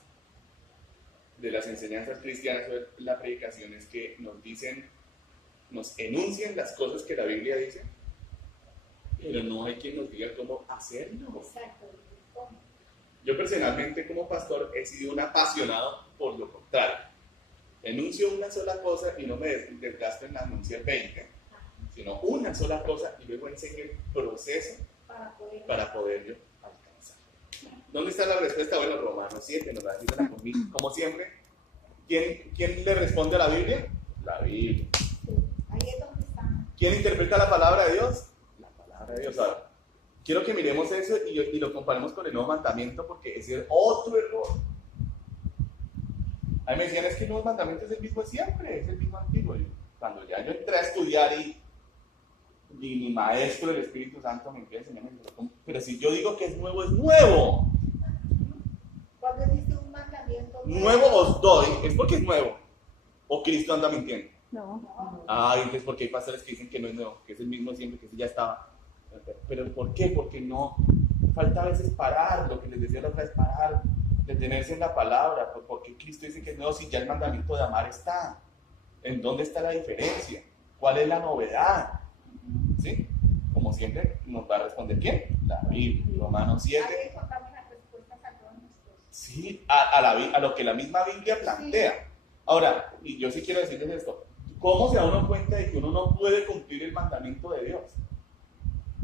de las enseñanzas cristianas sobre la predicación es que nos enuncian las cosas que la Biblia dice, pero no hay quien nos diga cómo hacerlo. Exacto. Yo personalmente como pastor he sido un apasionado por lo contrario. Enuncio una sola cosa y no me desgasto en anunciar 20, sino una sola cosa y luego enseño el proceso para poder yo alcanzar. ¿Dónde está la respuesta? Bueno, Romanos 7 nos va a decir como siempre. ¿Quién le responde a la Biblia? La Biblia. Ahí es donde está. ¿Quién interpreta la palabra de Dios? La palabra de Dios. Ahora, quiero que miremos eso y lo comparemos con el nuevo mandamiento porque ese es otro error. A mí me decían, es que el nuevo mandamiento es el mismo siempre, es el mismo antiguo. Cuando ya yo entré a estudiar y mi maestro, el Espíritu Santo, me empieza a enseñar, pero si yo digo que es nuevo, es nuevo. Cuando dice un mandamiento Nuevo os doy, es porque es nuevo. ¿O Cristo anda mintiendo? No. Entonces, porque hay pastores que dicen que no es nuevo, que es el mismo siempre, que sí ya estaba. ¿Pero por qué? Porque no, falta a veces parar, lo que les decía la otra vez, parar, detenerse en la palabra, porque Cristo dice que no, si ya el mandamiento de amar está. ¿En dónde está la diferencia? ¿Cuál es la novedad? ¿Sí? Como siempre, nos va a responder ¿quién? La Biblia, Romanos 7. Ahí encontramos las respuestas a todos nuestros. Sí, a lo que la misma Biblia plantea. Ahora, y yo sí quiero decirles esto, ¿cómo se da uno cuenta de que uno no puede cumplir el mandamiento de Dios?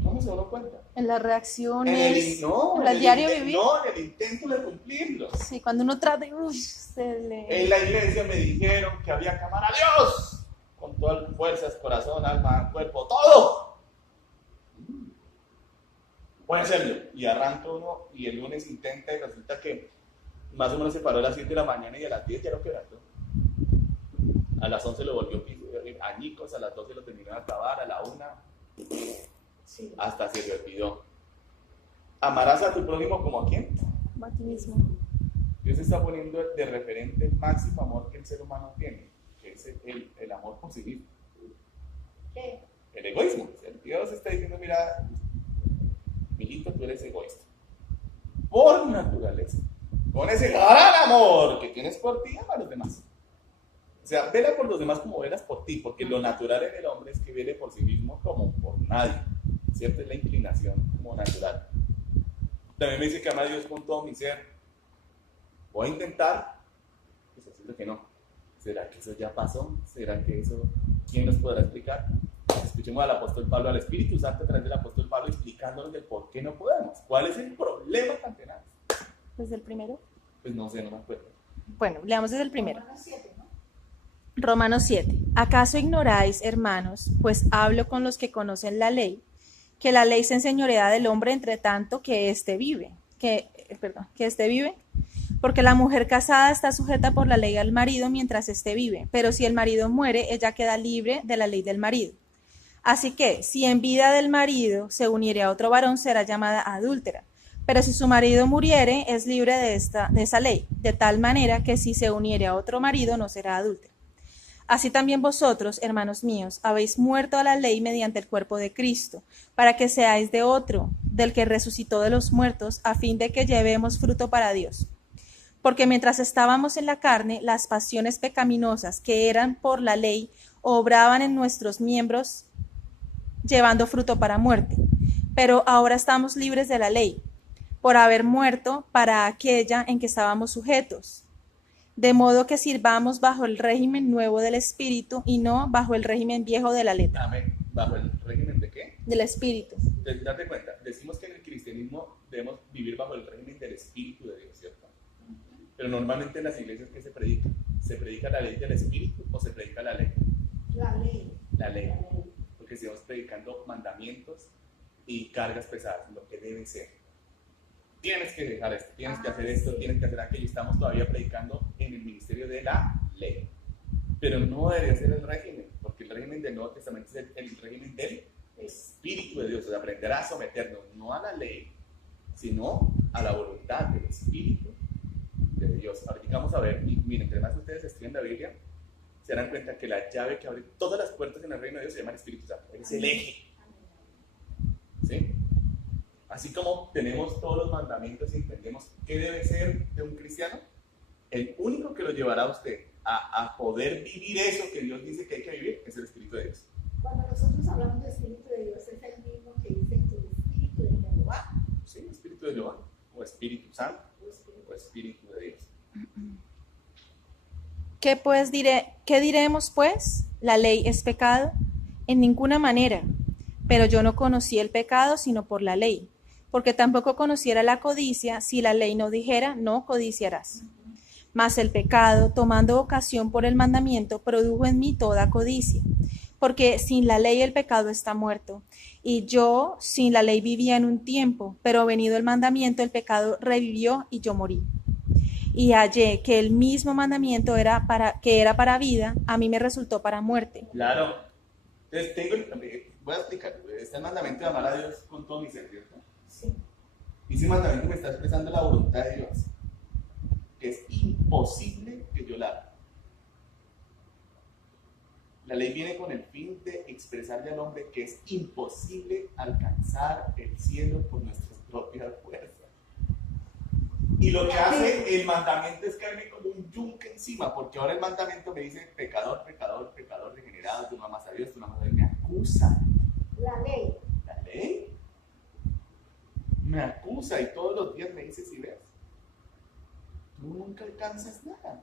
¿Cómo se da uno cuenta? En las reacciones, en el diario vivir. No, en el intento de cumplirlo. Sí, cuando uno trata, En la iglesia me dijeron que había que amar a Dios con todas las fuerzas, corazón, alma, cuerpo, todo. Puede hacerlo. Y arranca uno y el lunes intenta y resulta que más o menos se paró a las 7 de la mañana y a las 10 ya lo quebrantó. A las 11 lo volvió añicos, a las 12 lo terminó de acabar, a la 1 Sí. hasta se le olvidó. ¿Amarás a tu prójimo como a quién? a ti mismo. Dios está poniendo de referente el máximo amor que el ser humano tiene, que es el amor por sí mismo. ¿Qué? El egoísmo. Dios está diciendo, mira, mijito, tú eres egoísta. Por naturaleza. Con ese gran amor que tienes por ti, ama a los demás. O sea, vela por los demás como velas por ti, porque lo natural en el hombre es que vele por sí mismo como por nadie. ¿Cierto? Es la inclinación como natural. También me dice que ama a Dios con todo mi ser. Voy a intentar, pues decirle que no. ¿Será que eso ya pasó? ¿Será que eso, quién nos podrá explicar? Escuchemos al apóstol Pablo, al Espíritu Santo a través del apóstol Pablo explicándonos de por qué no podemos. ¿Cuál es el problema tan tenaz? ¿Desde el primero? Pues no sé, no me acuerdo. Bueno, leamos desde el primero. Romanos 7, ¿no? Romanos 7. ¿Acaso ignoráis, hermanos, pues hablo con los que conocen la ley, que la ley se enseñorea del hombre entre tanto que éste vive? Que éste vive. Porque la mujer casada está sujeta por la ley al marido mientras éste vive, pero si el marido muere, ella queda libre de la ley del marido. Así que, si en vida del marido se uniere a otro varón, será llamada adúltera. Pero si su marido muriere, es libre de esa ley, de tal manera que si se uniere a otro marido, no será adúltera. Así también vosotros, hermanos míos, habéis muerto a la ley mediante el cuerpo de Cristo, para que seáis de otro, del que resucitó de los muertos, a fin de que llevemos fruto para Dios. Porque mientras estábamos en la carne, las pasiones pecaminosas que eran por la ley obraban en nuestros miembros, llevando fruto para muerte. Pero ahora estamos libres de la ley, por haber muerto para aquella en que estábamos sujetos. De modo que sirvamos bajo el régimen nuevo del Espíritu y no bajo el régimen viejo de la letra. Amén. ¿Bajo el régimen de qué? Del Espíritu. Date cuenta, decimos que en el cristianismo debemos vivir bajo el régimen del Espíritu de Dios, ¿cierto? Pero normalmente en las iglesias, ¿qué se predica? ¿Se predica la ley del Espíritu o se predica la ley? La ley. La ley. Porque estamos predicando mandamientos y cargas pesadas, lo que debe ser. Tienes que dejar esto, tienes que hacer esto, tienes que hacer aquello. Estamos todavía predicando en el ministerio de la ley. Pero no debe ser el régimen, porque el régimen del Nuevo Testamento es el régimen del Espíritu de Dios. O sea, aprender a someternos no a la ley, sino a la voluntad del Espíritu de Dios. Ahora vamos a ver, y miren, entre más ustedes estudian la Biblia, se darán cuenta que la llave que abre todas las puertas en el reino de Dios se llama el Espíritu Santo. Es el eje. ¿Sí? Así como tenemos todos los mandamientos y entendemos qué debe ser de un cristiano, el único que lo llevará a usted a poder vivir eso que Dios dice que hay que vivir es el Espíritu de Dios. Cuando nosotros hablamos de Espíritu de Dios, es el mismo que dice tu Espíritu de Jehová. Sí, Espíritu de Jehová, o Espíritu Santo, o Espíritu de Dios. ¿Qué diremos, pues? ¿La ley es pecado? En ninguna manera. Pero yo no conocí el pecado sino por la ley, porque tampoco conociera la codicia si la ley no dijera, no codiciarás. Mas el pecado, tomando ocasión por el mandamiento, produjo en mí toda codicia, porque sin la ley el pecado está muerto. Y yo sin la ley vivía en un tiempo, pero venido el mandamiento, el pecado revivió y yo morí. Y hallé que el mismo mandamiento que era para vida, a mí me resultó para muerte. Claro. Entonces voy a explicar. Está el mandamiento de amar a Dios con todo mi ser, ¿cierto? Sí. Y ese mandamiento me está expresando la voluntad de Dios, que es imposible que yo la haga. La ley viene con el fin de expresarle al hombre que es imposible alcanzar el cielo por nuestras propias fuerzas. Y lo que hace el mandamiento es caerme como un yunque encima, porque ahora el mandamiento me dice pecador, pecador, pecador, degenerado, tú no amas a Dios, tú no amas a Dios, me acusa. La ley. ¿La ley? Me acusa y todos los días me dice, si ves, tú nunca alcanzas nada.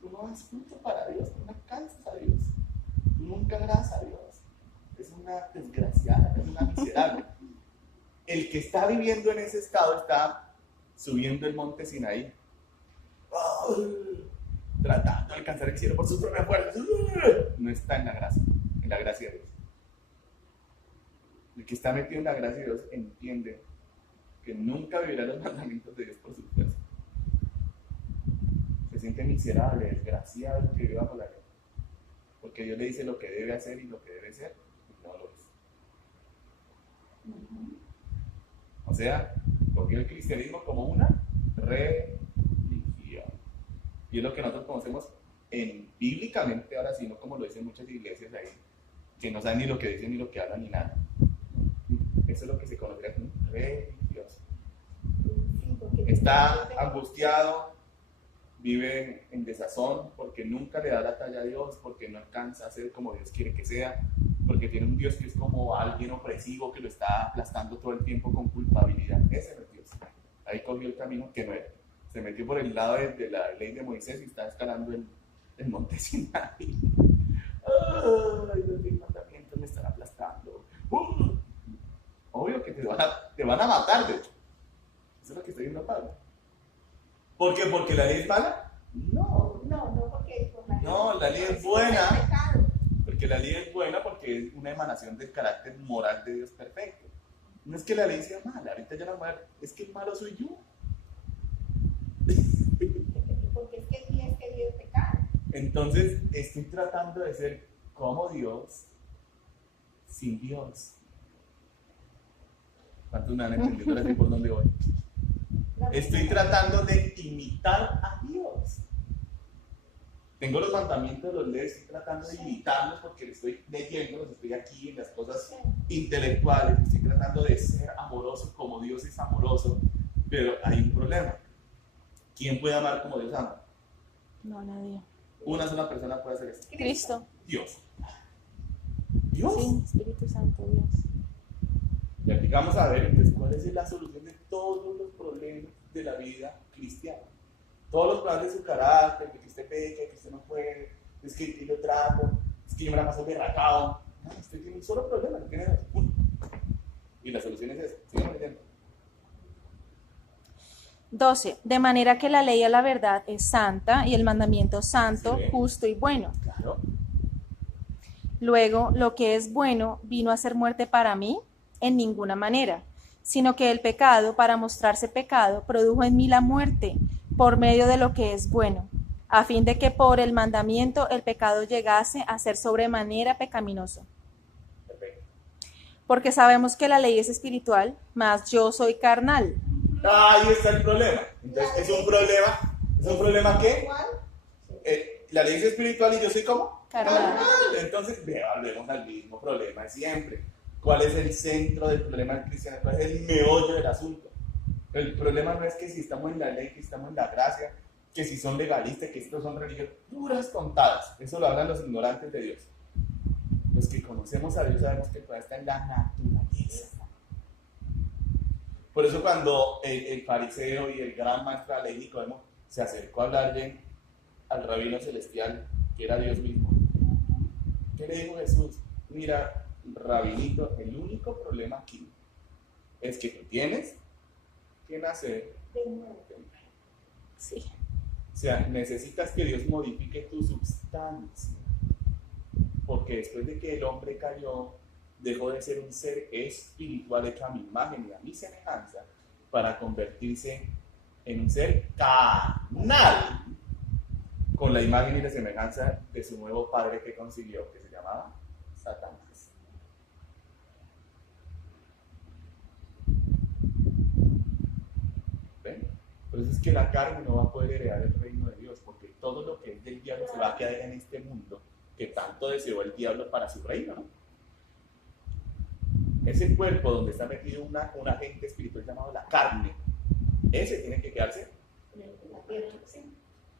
Tú no das fruto para Dios, tú no alcanzas a Dios. Tú nunca agradas a Dios. Es una desgraciada, es una miserable. El que está viviendo en ese estado está subiendo el monte Sinaí, tratando de alcanzar el cielo por sus propias fuerzas. No está en la gracia de Dios. El que está metido en la gracia de Dios entiende que nunca vivirá los mandamientos de Dios por sus fuerzas. Se siente miserable, desgraciado el que vive bajo la ley. Porque Dios le dice lo que debe hacer y lo que debe ser, y no lo es. O sea, cogió el cristianismo como una religión. Y es lo que nosotros conocemos bíblicamente, ahora sí, no como lo dicen muchas iglesias ahí, que no saben ni lo que dicen, ni lo que hablan, ni nada. Eso es lo que se conoce como religioso. Está angustiado, vive en desazón, porque nunca le da la talla a Dios, porque no alcanza a ser como Dios quiere que sea, porque tiene un Dios que es como alguien opresivo que lo está aplastando todo el tiempo con culpabilidad. Ese no es Dios. Ahí cogió el camino que no era. Se metió por el lado de la ley de Moisés y está escalando el monte Sinaí. Ay, los 10 mandamientos me están aplastando. Obvio que te van a matar, de hecho. Eso es lo que estoy diciendo, Pablo. ¿Por qué? ¿Porque la ley es mala? No. No, porque por la ley. No, la ley es buena. Porque la ley es buena porque es una emanación del carácter moral de Dios perfecto. No es que la ley sea mala, ahorita ya no es que el malo soy yo. Porque es que el día es querido pecar. Entonces estoy tratando de ser como Dios sin Dios. ¿Cuántos me han entendido ahora sí por dónde voy? Estoy tratando de imitar a Dios. Tengo los mandamientos, los leo, estoy tratando de imitarlos porque estoy leyéndolos, estoy aquí en las cosas intelectuales, estoy tratando de ser amoroso como Dios es amoroso, pero hay un problema. ¿Quién puede amar como Dios ama? No, nadie. Una sola persona puede hacer eso. Cristo. Dios. ¿Dios? Sí, Espíritu Santo, Dios. Y aquí vamos a ver entonces cuál es la solución de todos los problemas de la vida cristiana. Todos los problemas de su carácter, de que usted peque, que usted no puede, es que yo trato, es que yo me la paso derracado. No, usted tiene un solo problema, no tiene dos. Uno. Y la solución es esa. Síganme leyendo. 12. De manera que la ley a la verdad es santa y el mandamiento santo, Sí. justo y bueno. Claro. Luego, lo que es bueno vino a ser muerte para mí en ninguna manera, sino que el pecado, para mostrarse pecado, produjo en mí la muerte por medio de lo que es bueno, a fin de que por el mandamiento el pecado llegase a ser sobremanera pecaminoso. Perfecto. Porque sabemos que la ley es espiritual, mas yo soy carnal. Ahí está el problema. Entonces, ¿es un problema? ¿Es un problema qué? Igual. La ley es espiritual y yo soy ¿cómo? Carnal. Entonces, volvemos al mismo problema de siempre. ¿Cuál es el centro del problema del cristiano? ¿Cuál es el meollo del asunto? El problema no es que si estamos en la ley, que estamos en la gracia, que si son legalistas, que estos son religiosos, puras tontadas. Eso lo hablan los ignorantes de Dios. Los que conocemos a Dios sabemos que todo está en la naturaleza. Por eso cuando el fariseo y el gran maestro de la ley Nicodemo se acercó a hablarle al rabino celestial, que era Dios mismo, ¿qué le dijo Jesús? Mira, rabinito, el único problema aquí es que tú tienes que nacer De nuevo. Sí. O sea, necesitas que Dios modifique tu sustancia. Porque después de que el hombre cayó, dejó de ser un ser espiritual hecho a mi imagen y a mi semejanza para convertirse en un ser carnal con la imagen y la semejanza de su nuevo padre que consiguió, que se llamaba Satanás. ¿Ven? Por eso es que la carne no va a poder heredar el reino de Dios, porque todo lo que es del diablo se va a quedar en este mundo que tanto deseó el diablo para su reino, ¿no? Ese cuerpo donde está metido un agente espiritual llamado la carne, ese tiene que quedarse. La tierra, sí.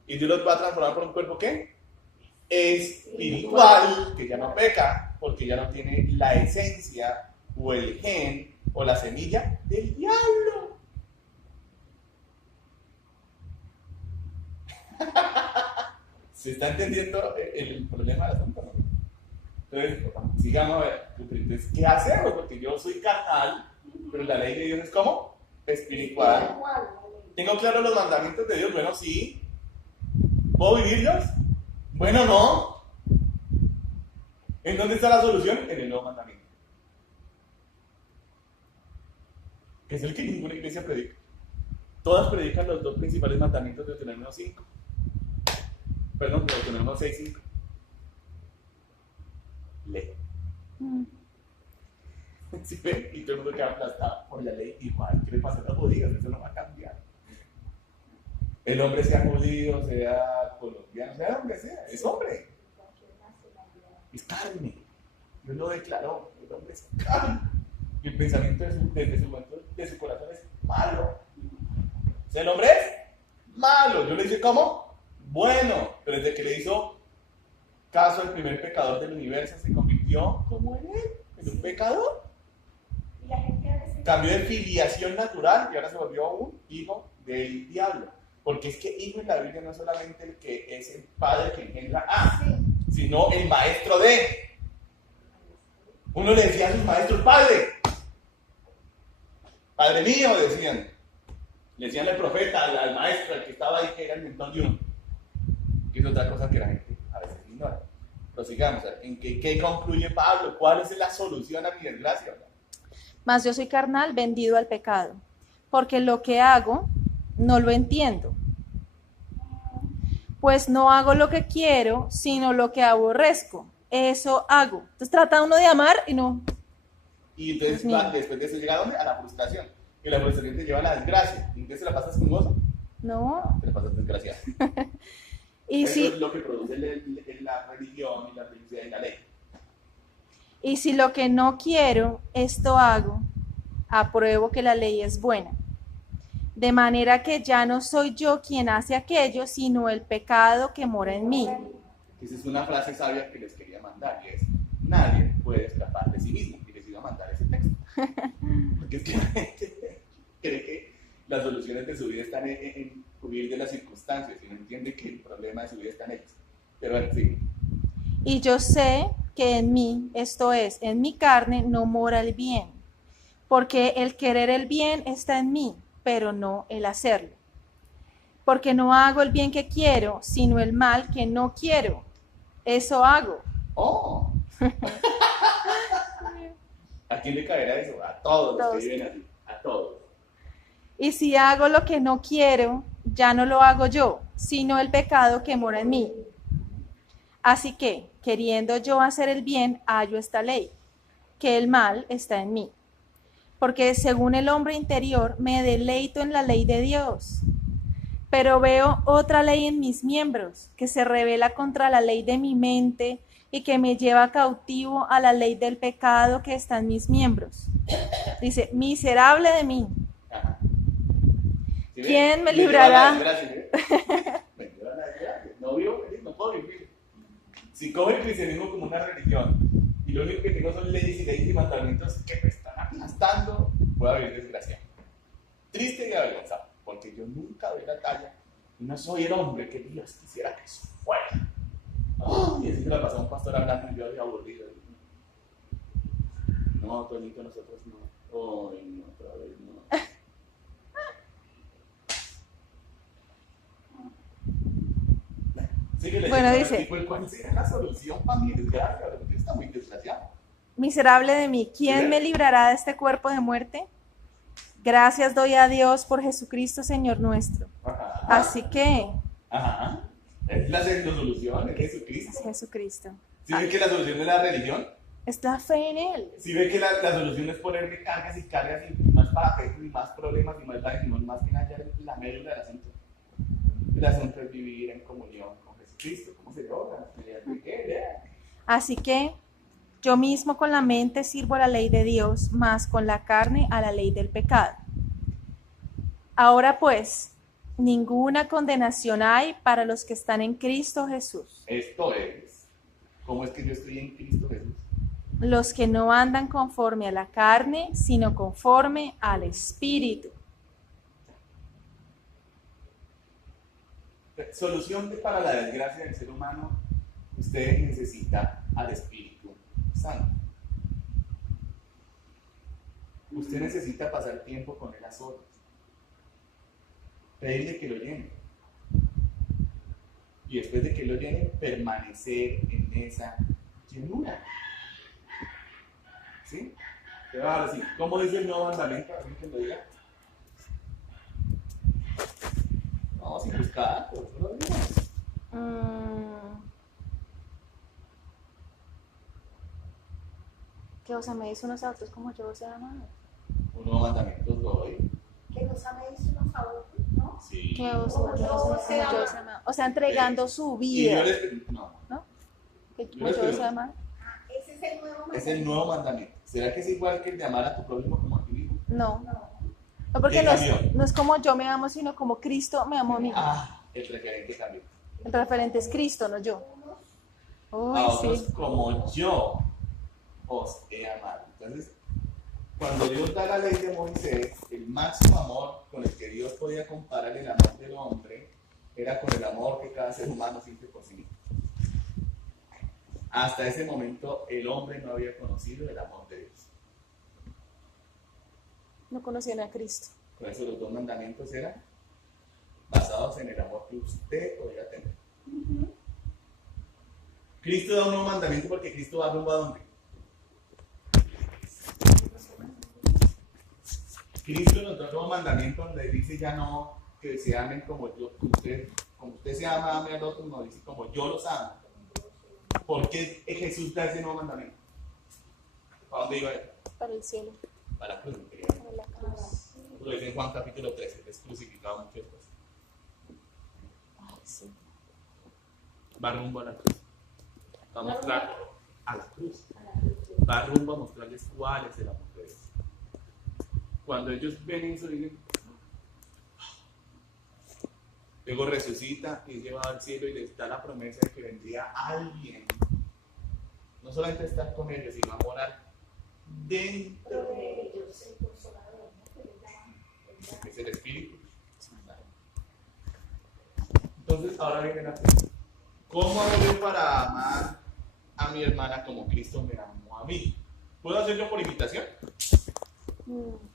Y Dios los va a transformar por un cuerpo, ¿qué? Espiritual, que ya no peca, porque ya no tiene la esencia o el gen o la semilla del diablo. ¿Se está entendiendo el problema del asunto? ¿No? Entonces, sigamos a ver. Entonces, ¿qué hacemos? Porque yo soy carnal, pero la ley de Dios es ¿cómo? Espiritual. ¿Tengo claro los mandamientos de Dios? Bueno, sí. ¿Puedo vivirlos? Bueno, no. ¿En dónde está la solución? En el nuevo mandamiento. Que es el que ninguna iglesia predica. Todas predican los dos principales mandamientos de Deuteronomio 5. Perdón, de Deuteronomio 6:5. Ley. ¿Sí ven? Y todo el mundo queda aplastado por la ley igual. ¿Qué le pasa a los judíos? Eso no va a cambiar. El hombre sea judío, sea colombiano, sea donde sea, es hombre. Es carne. Dios lo declaró. El hombre es carne. Y el pensamiento de su corazón es malo. O sea, el hombre es malo. Yo le dije, ¿cómo? Bueno. Pero desde que le hizo caso al primer pecador del universo, se convirtió como en él, en un pecador. Y la gente a veces... Cambió de filiación natural y ahora se volvió un hijo del diablo. Porque es que hijo en la Biblia no es solamente el que es el padre que engendra a, sino el maestro de. Uno le decía a sus maestros, padre mío, decían. Le decían al profeta, al maestro, al que estaba ahí, que era el mentón de uno. Que es otra cosa que la gente a veces ignora. Pero sigamos, ¿en qué concluye Pablo? ¿Cuál es la solución a mi desgracia? Mas yo soy carnal, vendido al pecado, porque lo que hago no lo entiendo. Pues no hago lo que quiero, sino lo que aborrezco. Eso hago. Entonces trata uno de amar y no. Y entonces después de eso llega ¿a dónde? A la frustración. Y la frustración te lleva a la desgracia. ¿Y entonces la pasas con gozo? No. Te la pasas desgraciada. Y Eso si, es lo que produce la religión y la religiosidad y la ley. y si lo que no quiero, esto hago, apruebo que la ley es buena. De manera que ya no soy yo quien hace aquello, sino el pecado que mora en mí. Esa es una frase sabia que les quería mandar, y es: nadie puede escapar de sí mismo. Y les iba a mandar ese texto. Porque es que la gente cree que las soluciones de su vida están en huir de las circunstancias y no entiende que el problema de su vida está en ellos. Pero bueno, sí. Y yo sé que en mí, esto es, en mi carne, no mora el bien. Porque el querer el bien está en mí, pero no el hacerlo. Porque no hago el bien que quiero, sino el mal que no quiero. Eso hago. ¡Oh! ¿A quién le caerá eso? A todos los que viven así. A todos. Y si hago lo que no quiero, ya no lo hago yo, sino el pecado que mora en mí. Así que, queriendo yo hacer el bien, hallo esta ley, que el mal está en mí. Porque según el hombre interior, me deleito en la ley de Dios. Pero veo otra ley en mis miembros, que se revela contra la ley de mi mente y que me lleva cautivo a la ley del pecado que está en mis miembros. Dice, miserable de mí. Ajá. ¿Sí ¿Quién me librará? librará? Me lleva la desgracia. No vivo feliz, no puedo vivir. Si cojo el cristianismo como una religión y lo único que tengo son leyes y mandamientos que me están aplastando, voy a vivir desgraciado. Triste y avergonzado, porque yo nunca doy la talla y no soy el hombre que Dios quisiera que fuera. Oh, y así se la pasó un pastor hablando y yo de aburrido. No, Tonito, nosotros no. Ay, no, otra vez no. Bueno, dice, ¿cuál será la solución para mi desgracia? Porque está muy desgraciado. miserable de mí, ¿quién me librará de este cuerpo de muerte? Gracias doy a Dios por Jesucristo, Señor nuestro. Ajá. Así que, Ajá. Es la solución, es Jesucristo. es Jesucristo. ¿Sí ve que la solución es la religión? Es la fe en Él. ¿Sí ve que la solución es ponerle cargas y cargas y más parapetos y más problemas y más daños y más que nada la médula del asunto? El asunto es vivir en comunión con Jesucristo. ¿Cómo se logra? Así que yo mismo con la mente sirvo a la ley de Dios, más con la carne a la ley del pecado. Ahora pues, ninguna condenación hay para los que están en Cristo Jesús, Esto es, ¿cómo es que yo estoy en Cristo Jesús? los que no andan conforme a la carne, sino conforme al Espíritu. Solución para la desgracia del ser humano, usted necesita al Espíritu Santo. Usted necesita pasar tiempo con él a solas. Pedirle que lo llene. Y después de que lo llene, permanecer en esa llenura. ¿Sí? Te va a decir, ¿cómo dice el nuevo mandamiento? ¿Alguien que lo diga? No, sin buscar, pero no lo diga. Que os améis unos a otros como yo os he amado. Un nuevo mandamiento os doy. Que nos améis unos a otros, ¿no? Sí. Que os Como améis yo unos os como he yo os he amado. amado. O sea, entregando su Y yo vida. les... No, Que yo como les yo os he pregunto. amado. Ah, ese es el nuevo Es el nuevo mandamiento. ¿Será que es igual que el de amar a tu prójimo como a ti mismo? No. No. No, porque ¿Qué no cambió? es, no es como yo me amo, sino como Cristo me amó a mí. Ah, el referente cambió. El referente es Cristo, no yo. Uy, A otros sí. como yo os he amado. Entonces, cuando Dios da la ley de Moisés, el máximo amor con el que Dios podía comparar el amor del hombre era con el amor que cada ser humano siente por sí mismo. Hasta ese momento el hombre no había conocido el amor de Dios. No conocían a Cristo. Por eso los dos mandamientos eran basados en el amor que usted podía tener. Cristo da un nuevo mandamiento porque Cristo va rumbo a dónde. Cristo nos da un nuevo mandamiento donde dice ya no que se amen como yo, como usted se ama, ame al otro, no dice como yo los amo. ¿Por qué Jesús da ese nuevo mandamiento? ¿Para dónde iba él? Para el cielo, Para la cruz, mi querido. para la cruz. Lo dice en Juan capítulo 13, es crucificado muchas veces. Ay, sí. Va rumbo a la cruz. Va a mostrar a la cruz. Va rumbo a mostrarles cuál es el amor de Dios. Cuando ellos ven eso, dicen, luego resucita y es llevado al cielo y les da la promesa de que vendría alguien, no solamente a estar con ellos, sino a morar dentro de ellos, que es el Espíritu. Entonces, ahora viene la pregunta. ¿Cómo hago yo para amar a mi hermana como Cristo me amó a mí? ¿Puedo hacer yo por imitación?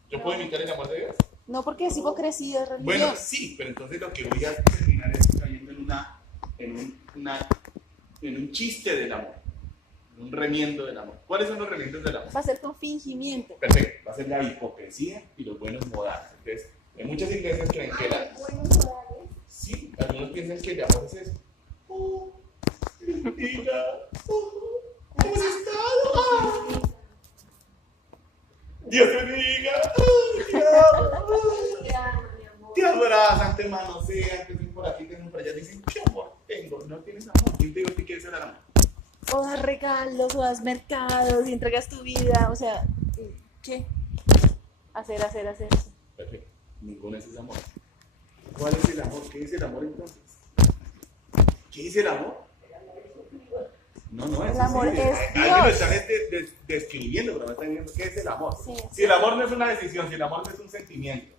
¿Yo puedo imitar el amor de Dios? No, porque es hipocresía, es religión. Bueno, sí, pero entonces lo que voy a terminar es cayendo en un chiste del amor, en un remiendo del amor. ¿Cuáles son los remiendos del amor? Va a ser con fingimiento. Perfecto, va a ser la hipocresía y los buenos modales. Entonces, en muchas iglesias creen que la... Buenos modales. Sí, algunos piensan que el amor es eso. Oh, linda, ¿cómo has estado? Ah, Dios te bendiga. Te amo. Te abrazan, te manosean, te dicen por aquí, te dicen por allá, dicen, ¿qué amor tengo? No tienes amor. ¿Quién te digo que quieres dar amor? O das regalos, o das mercados, y entregas tu vida, o sea, ¿qué? Hacer. Perfecto, ninguno es ese amor. ¿Cuál es el amor? ¿Qué es el amor entonces? ¿Qué es el amor? No, El eso amor sí, es alguien lo Dios. están describiendo, pero no están diciendo qué es el amor. Sí. Si el amor no es una decisión, si el amor no es un sentimiento,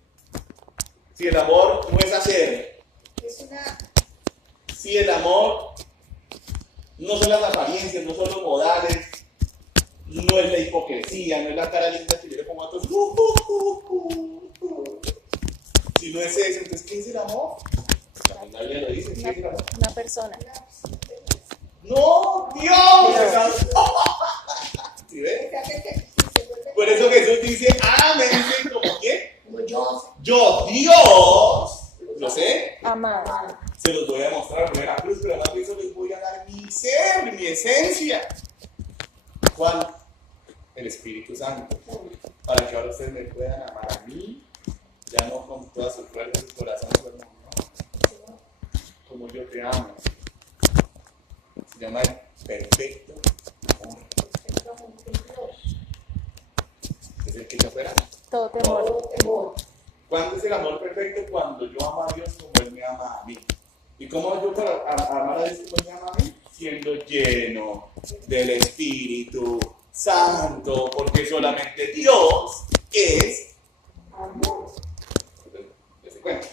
si el amor no es hacer, Es una. si el amor no son las apariencias, no son los modales, no es la hipocresía, no es la cara linda que yo le pongo a todos. Si no es eso, entonces ¿qué es el amor? La Biblia lo dice, ¿qué es el amor? Una persona. ¡No! ¡Dios! ¿Sí ves? Por eso Jesús dice, ámense como quién. Como yo. Yo, Dios, lo sé, Amado. se los voy a mostrar en la cruz, pero además de eso les voy a dar mi ser, mi esencia. ¿Cuál? El Espíritu Santo. Para que ahora ustedes me puedan amar a mí, ya no con todas sus fuerzas, su corazón, su hermano, no. Como yo te amo. Se llama el perfecto amor. Es el que yo fuera. Todo temor. ¿Cuándo es el amor perfecto? Cuando yo amo a Dios como Él me ama a mí. ¿Y cómo yo para amar a Dios como Él me ama a mí? Siendo lleno del Espíritu Santo, porque solamente Dios es amor. Entonces, cuenta.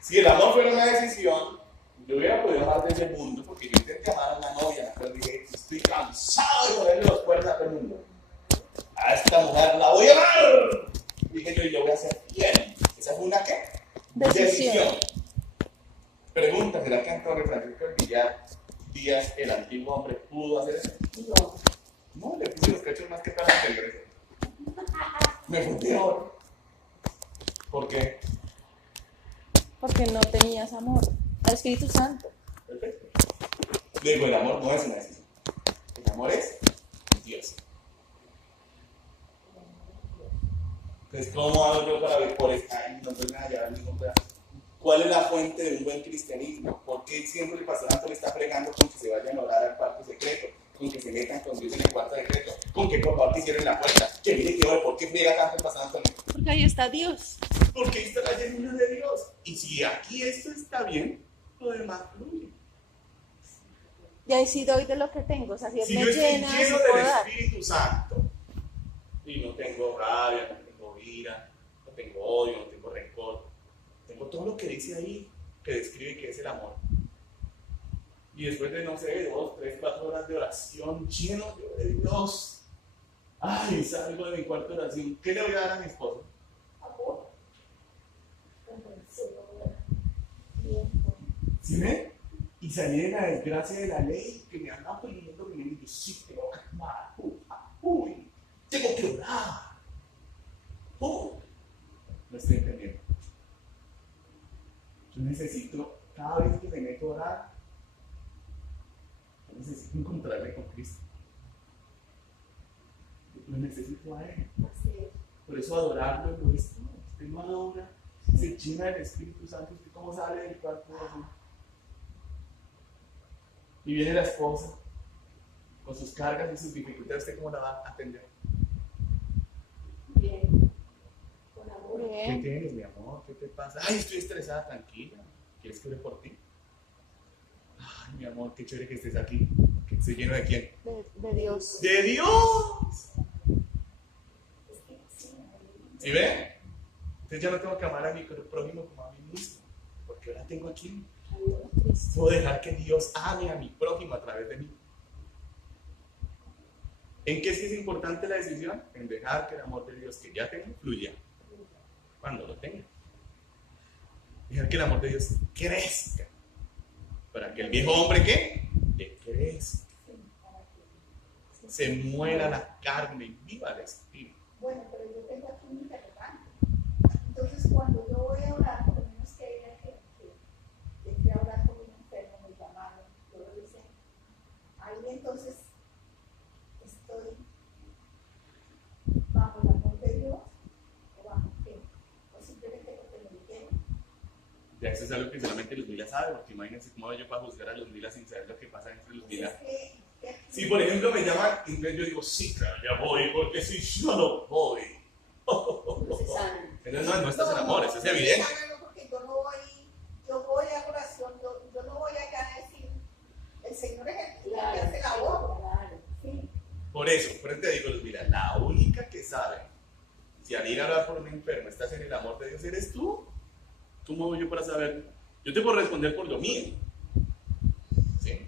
Si el amor fuera una decisión, yo hubiera podido amar desde el mundo, porque yo intenté amar a una novia, pero dije, estoy cansado de ponerle los cuernos a todo el mundo. A esta mujer la voy a amar. Dije yo, y yo voy a ser fiel. ¿Esa fue una qué? Decisión. Pregunta, ¿será que Antonio Francisco del Villar Díaz, el antiguo hombre, pudo hacer eso? No, le puse los cachos más que tal anteriores. Me fue peor. ¿Por qué? Porque no tenías amor. Al Espíritu Santo. Perfecto. Luego, el amor no es una decisión. El amor es Dios. Entonces, ¿cómo hago yo para ver por esta? No estoy nada llevar ningún pedazo. ¿Cuál es la fuente de un buen cristianismo? ¿Por qué siempre el pastor Antonio está fregando con que se vayan a orar al cuarto secreto? Con que se metan con Dios en el cuarto secreto. Con que por favor te cierren la puerta. Que mire que ore. ¿Por qué friega tanto el pastor Antonio? Porque ahí está Dios. Porque ahí está la llenura de Dios. Y si aquí esto está bien, lo demás fluye. Y ahí sí doy de lo que tengo. O sea, si Él Si me yo estoy llena, lleno sí puedo del dar. Espíritu Santo y no tengo rabia, no tengo ira, no tengo odio, no tengo rencor, tengo todo lo que dice ahí que describe que es el amor. Y después de, no sé, 2, 3, 4 horas de oración lleno de Dios, ay, salgo de mi cuarto de oración. ¿Qué le voy a dar a mi esposo? Amor. ¿Sí ven? Y salí de la desgracia de la ley que me andan pidiendo que me digan, sí, tengo que amar, uy, tengo que orar. No estoy entendiendo. Yo necesito, cada vez que me meto a orar, yo necesito encontrarme con Cristo. Lo necesito a Él. Por eso adorarlo lo es todo. Usted no adora, se llena del Espíritu Santo. ¿Usted cómo sale del cuarto azul? Y viene la esposa con sus cargas y sus dificultades. ¿Usted cómo la va a atender? Bien. Con amor. ¿Qué Bien. tienes, mi amor? ¿Qué te pasa? Ay, estoy estresada, tranquila. ¿Quieres que ore por ti? Ay, mi amor, qué chévere que estés aquí. ¿Que estés lleno de quién? De Dios. ¡De Dios! ¿Sí ven? Entonces ya no tengo que amar a mi prójimo como a mí mismo. Porque ahora tengo aquí. Puedo dejar que Dios ame a mi prójimo a través de mí. ¿En qué es importante la decisión? En dejar que el amor de Dios que ya tengo fluya cuando lo tenga. Dejar que el amor de Dios crezca. Para que el viejo hombre, ¿qué? Le crezca. Se muera la carne y viva el espíritu. Bueno, pero yo tengo aquí un interrogante. Entonces, cuando yo voy a orar, por lo menos que ella que fui a orar con un enfermo, me llamaron, yo lo hice. Ahí entonces estoy bajo el amor de Dios o bajo qué, o simplemente porque me dijeron. Ya eso es algo que solamente los Mila sabe, porque imagínense cómo voy yo para juzgar a los Mila sin saber lo que pasa entre los Mila. Si por ejemplo me llaman, entonces yo digo, sí, claro, ya voy, porque si yo no voy. Entonces no estás en amor, eso es evidente. No, porque yo voy a oración, yo no voy allá a decir, el Señor es el que hace la obra. Sí. Por eso te digo, los Mila, la única que sabe si al ir a orar por un enfermo estás en el amor de Dios eres tú. ¿Cómo voy yo para saberlo? Yo te puedo responder por lo mío. ¿Sí?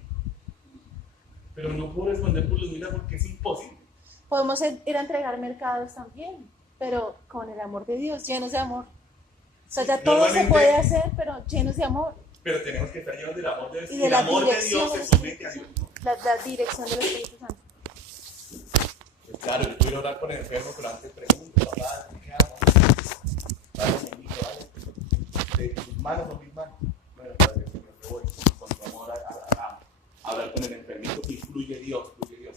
Pero no puedo responder por los Mila porque es imposible. Podemos ir a entregar mercados también, pero con el amor de Dios, llenos de amor. O sea, ya todo se puede hacer, pero llenos de amor. Pero tenemos que estar llenos del amor de Dios. Y de el la amor de dirección Dios del se somete a Dios. La dirección del Espíritu Santo. Pues claro, yo puedo orar por el enfermo, pero antes pregunto, papá, ¿qué hago? Padre, me dijo, vale, de tus manos son mis manos. Bueno, Padre, Señor, yo voy con tu amor a hablar con el enfermito y fluye Dios, fluye Dios.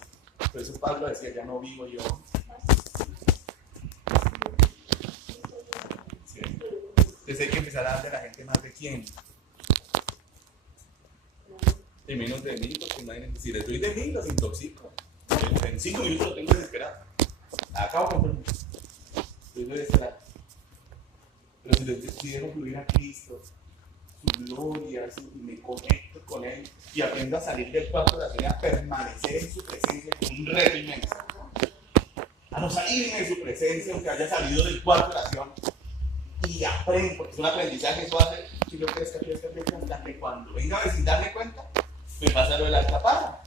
Por eso Pablo decía, ya no vivo yo. ¿Sí? Entonces hay que empezar a darle a la gente más de quién. De menos de mí, porque imagínense, si les doy de mí, los intoxico. En 5 minutos lo tengo desesperado. Acabo con todo el mundo. Yo voy a esperar. Pero si les dejo fluir a Cristo, su gloria, y me conecto con Él y aprendo a salir del cuarto de oración y a permanecer en su presencia, es un reto inmenso. A no salirme de su presencia, aunque haya salido del cuarto de oración, y aprendo, porque es un aprendizaje, eso hace que yo crezca, hasta que cuando venga a sin darme cuenta, me pasa lo de la escapada.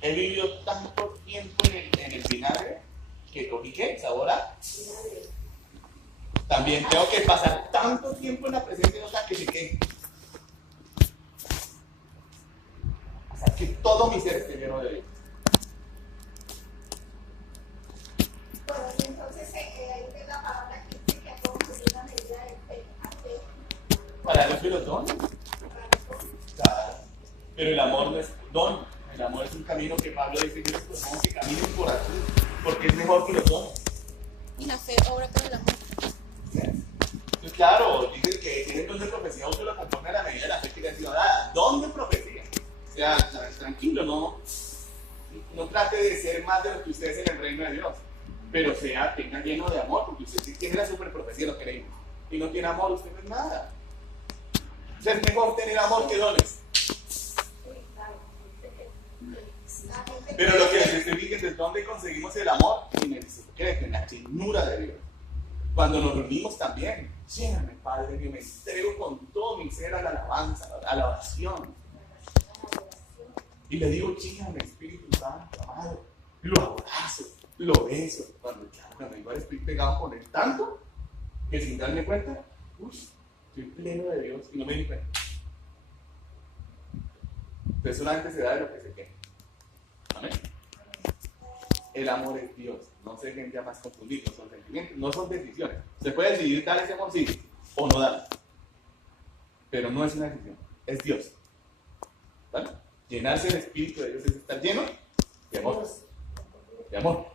He vivido tanto tiempo en el vinagre que cogí ¿qué? ¿Sabor a? También tengo que pasar tanto tiempo en la presencia de Dios hasta que se quede. Hasta que todo mi ser esté lleno de Dios. Bueno, y entonces ahí de la palabra que dice que a todos se dio una medida de fe. Para Dios me lo dones. Claro. Pero el amor no es don. El amor es un camino que Pablo dice que les propongo que caminen por aquí, porque es mejor que los dones. Y la fe obra por el amor. Pues claro, dicen que tienen don de profecía, uso lo conforme a la medida de la fe que le ha sido dada. Don de profecía. O sea, tranquilo, no trate de ser más de lo que usted es en el reino de Dios. Pero tenga lleno de amor, porque usted sí tiene la super profecía, lo creímos. Y no tiene amor, usted no es nada. O sea, es mejor tener amor que dones. Pero lo que les estoy diciendo es dónde conseguimos el amor, en el secreto, en la llenura de Dios. Cuando nos reunimos también, lléname, Padre, que me entrego con todo mi ser a la alabanza, a la oración. Y le digo, lléname, Espíritu Santo, amado. Lo abrazo, lo beso. Cuando igual estoy pegado con él tanto, que sin darme cuenta, estoy pleno de Dios y no me di cuenta. Entonces solamente se da de lo que se queda. Amén. El amor es Dios. No se dejen ya más confundir, no son sentimientos, no son decisiones. Se puede decidir dar ese amor, sí, o no dar. Pero no es una decisión, es Dios. ¿Vale? Llenarse del Espíritu de Dios es estar lleno de amor. De amor.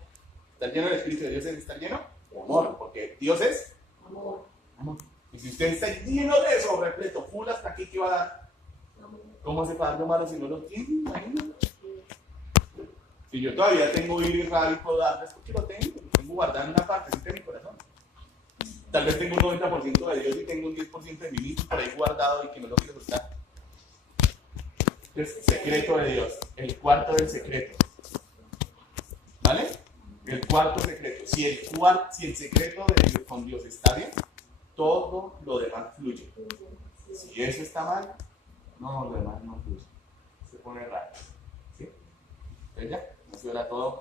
Estar lleno del Espíritu de Dios es estar lleno de amor, porque Dios es amor. Y si usted está lleno de eso, repleto, full hasta aquí, ¿qué va a dar? ¿Cómo se va a dar lo malo si no lo tiene? Imagínate. Si yo todavía tengo vivir y rabia y puedo darles, porque lo tengo guardado en una partecita de mi corazón. Tal vez tengo un 90% de Dios y tengo un 10% de mí mismo por ahí guardado y que no lo quiero soltar. Entonces, secreto de Dios, el cuarto del secreto. ¿Vale? El cuarto secreto. Si el secreto de Dios con Dios está bien, todo lo demás fluye. Si eso está mal, no, lo demás no fluye. Se pone raro. ¿Sí? ¿Ves ya? Eso era todo.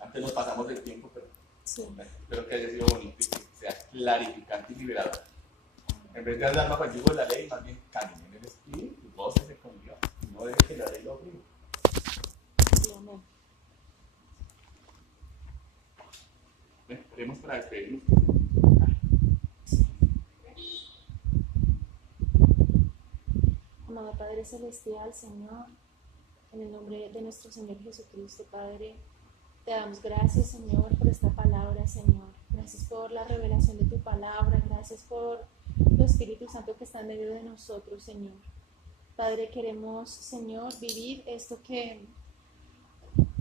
Antes nos pasamos del tiempo, pero sí. Espero que haya sido bonito y que sea clarificante y liberador. En vez de andar bajo el yugo de la ley, más bien caminen en el Espíritu y gócese con Dios. No deje que la ley lo oprima. Sí, amén. Esperemos para despedirnos. Amado Padre Celestial, Señor, en el nombre de nuestro Señor Jesucristo, Padre, te damos gracias, Señor, por esta palabra, Señor. Gracias por la revelación de tu palabra, gracias por tu Espíritu Santo que está en medio de nosotros, Señor. Padre, queremos, Señor, vivir esto que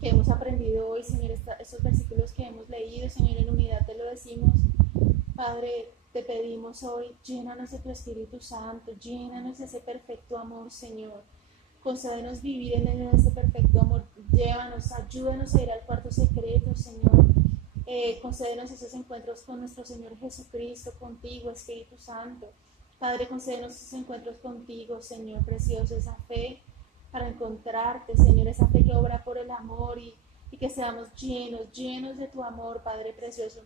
hemos aprendido hoy, Señor, estos versículos que hemos leído, Señor, en unidad te lo decimos. Padre, te pedimos hoy, llénanos de tu Espíritu Santo, llénanos de ese perfecto amor, Señor. Concédenos vivir en medio de ese perfecto amor. Llévanos, ayúdanos a ir al cuarto secreto, Señor. Concédenos esos encuentros con nuestro Señor Jesucristo, contigo, Espíritu Santo. Padre, concédenos esos encuentros contigo, Señor precioso, esa fe para encontrarte, Señor, esa fe que obra por el amor y que seamos llenos de tu amor, Padre precioso.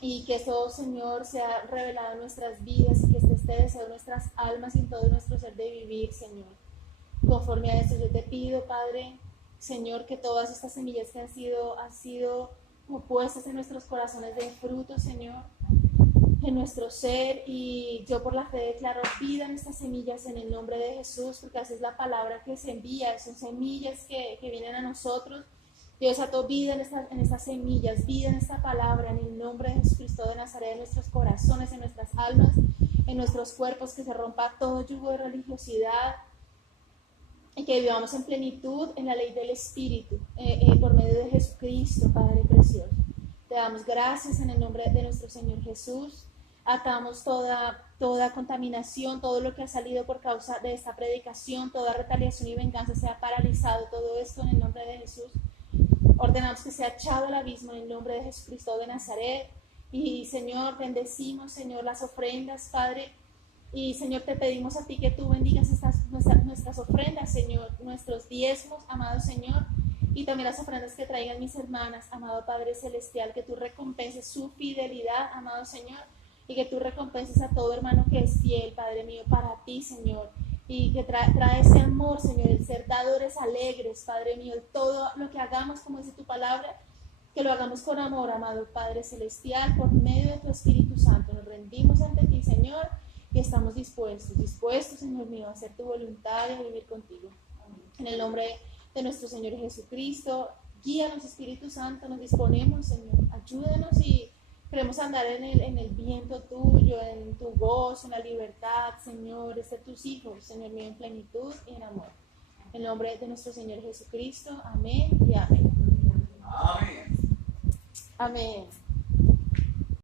Y que eso, Señor, sea revelado en nuestras vidas y que este deseo en nuestras almas y en todo nuestro ser de vivir, Señor. Conforme a esto, yo te pido, Padre, Señor, que todas estas semillas que han sido puestas en nuestros corazones de fruto, Señor, en nuestro ser, y yo por la fe declaro vida en estas semillas en el nombre de Jesús, porque esa es la palabra que se envía, son semillas que vienen a nosotros. Yo desato vida en estas semillas, vida en esta palabra, en el nombre de Jesucristo de Nazaret, en nuestros corazones, en nuestras almas, en nuestros cuerpos, que se rompa todo yugo de religiosidad y que vivamos en plenitud en la ley del Espíritu, por medio de Jesucristo, Padre precioso. Te damos gracias en el nombre de nuestro Señor Jesús. Atamos toda contaminación, todo lo que ha salido por causa de esta predicación, toda retaliación y venganza sea paralizado, todo esto en el nombre de Jesús. Ordenamos que sea echado al abismo en el nombre de Jesucristo de Nazaret. Y Señor, bendecimos, Señor, las ofrendas, Padre. Y Señor, te pedimos a ti que tú bendigas nuestras ofrendas, Señor, nuestros diezmos, amado Señor, y también las ofrendas que traigan mis hermanas, amado Padre Celestial, que tú recompenses su fidelidad, amado Señor, y que tú recompenses a todo hermano que es fiel, Padre mío, para ti, Señor, y que trae ese amor, Señor, el ser dadores alegres, Padre mío, todo lo que hagamos, como dice tu palabra, que lo hagamos con amor, amado Padre Celestial, por medio de tu Espíritu Santo. Nos rendimos ante ti, Señor, y estamos dispuestos, Señor mío, a hacer tu voluntad y a vivir contigo. En el nombre de nuestro Señor Jesucristo, guíanos, Espíritu Santo, nos disponemos, Señor, ayúdanos y queremos andar en el viento tuyo, en tu gozo, en la libertad, Señor, ser tus hijos, Señor mío, en plenitud y en amor. En el nombre de nuestro Señor Jesucristo, amén y amén. Amén. Amén.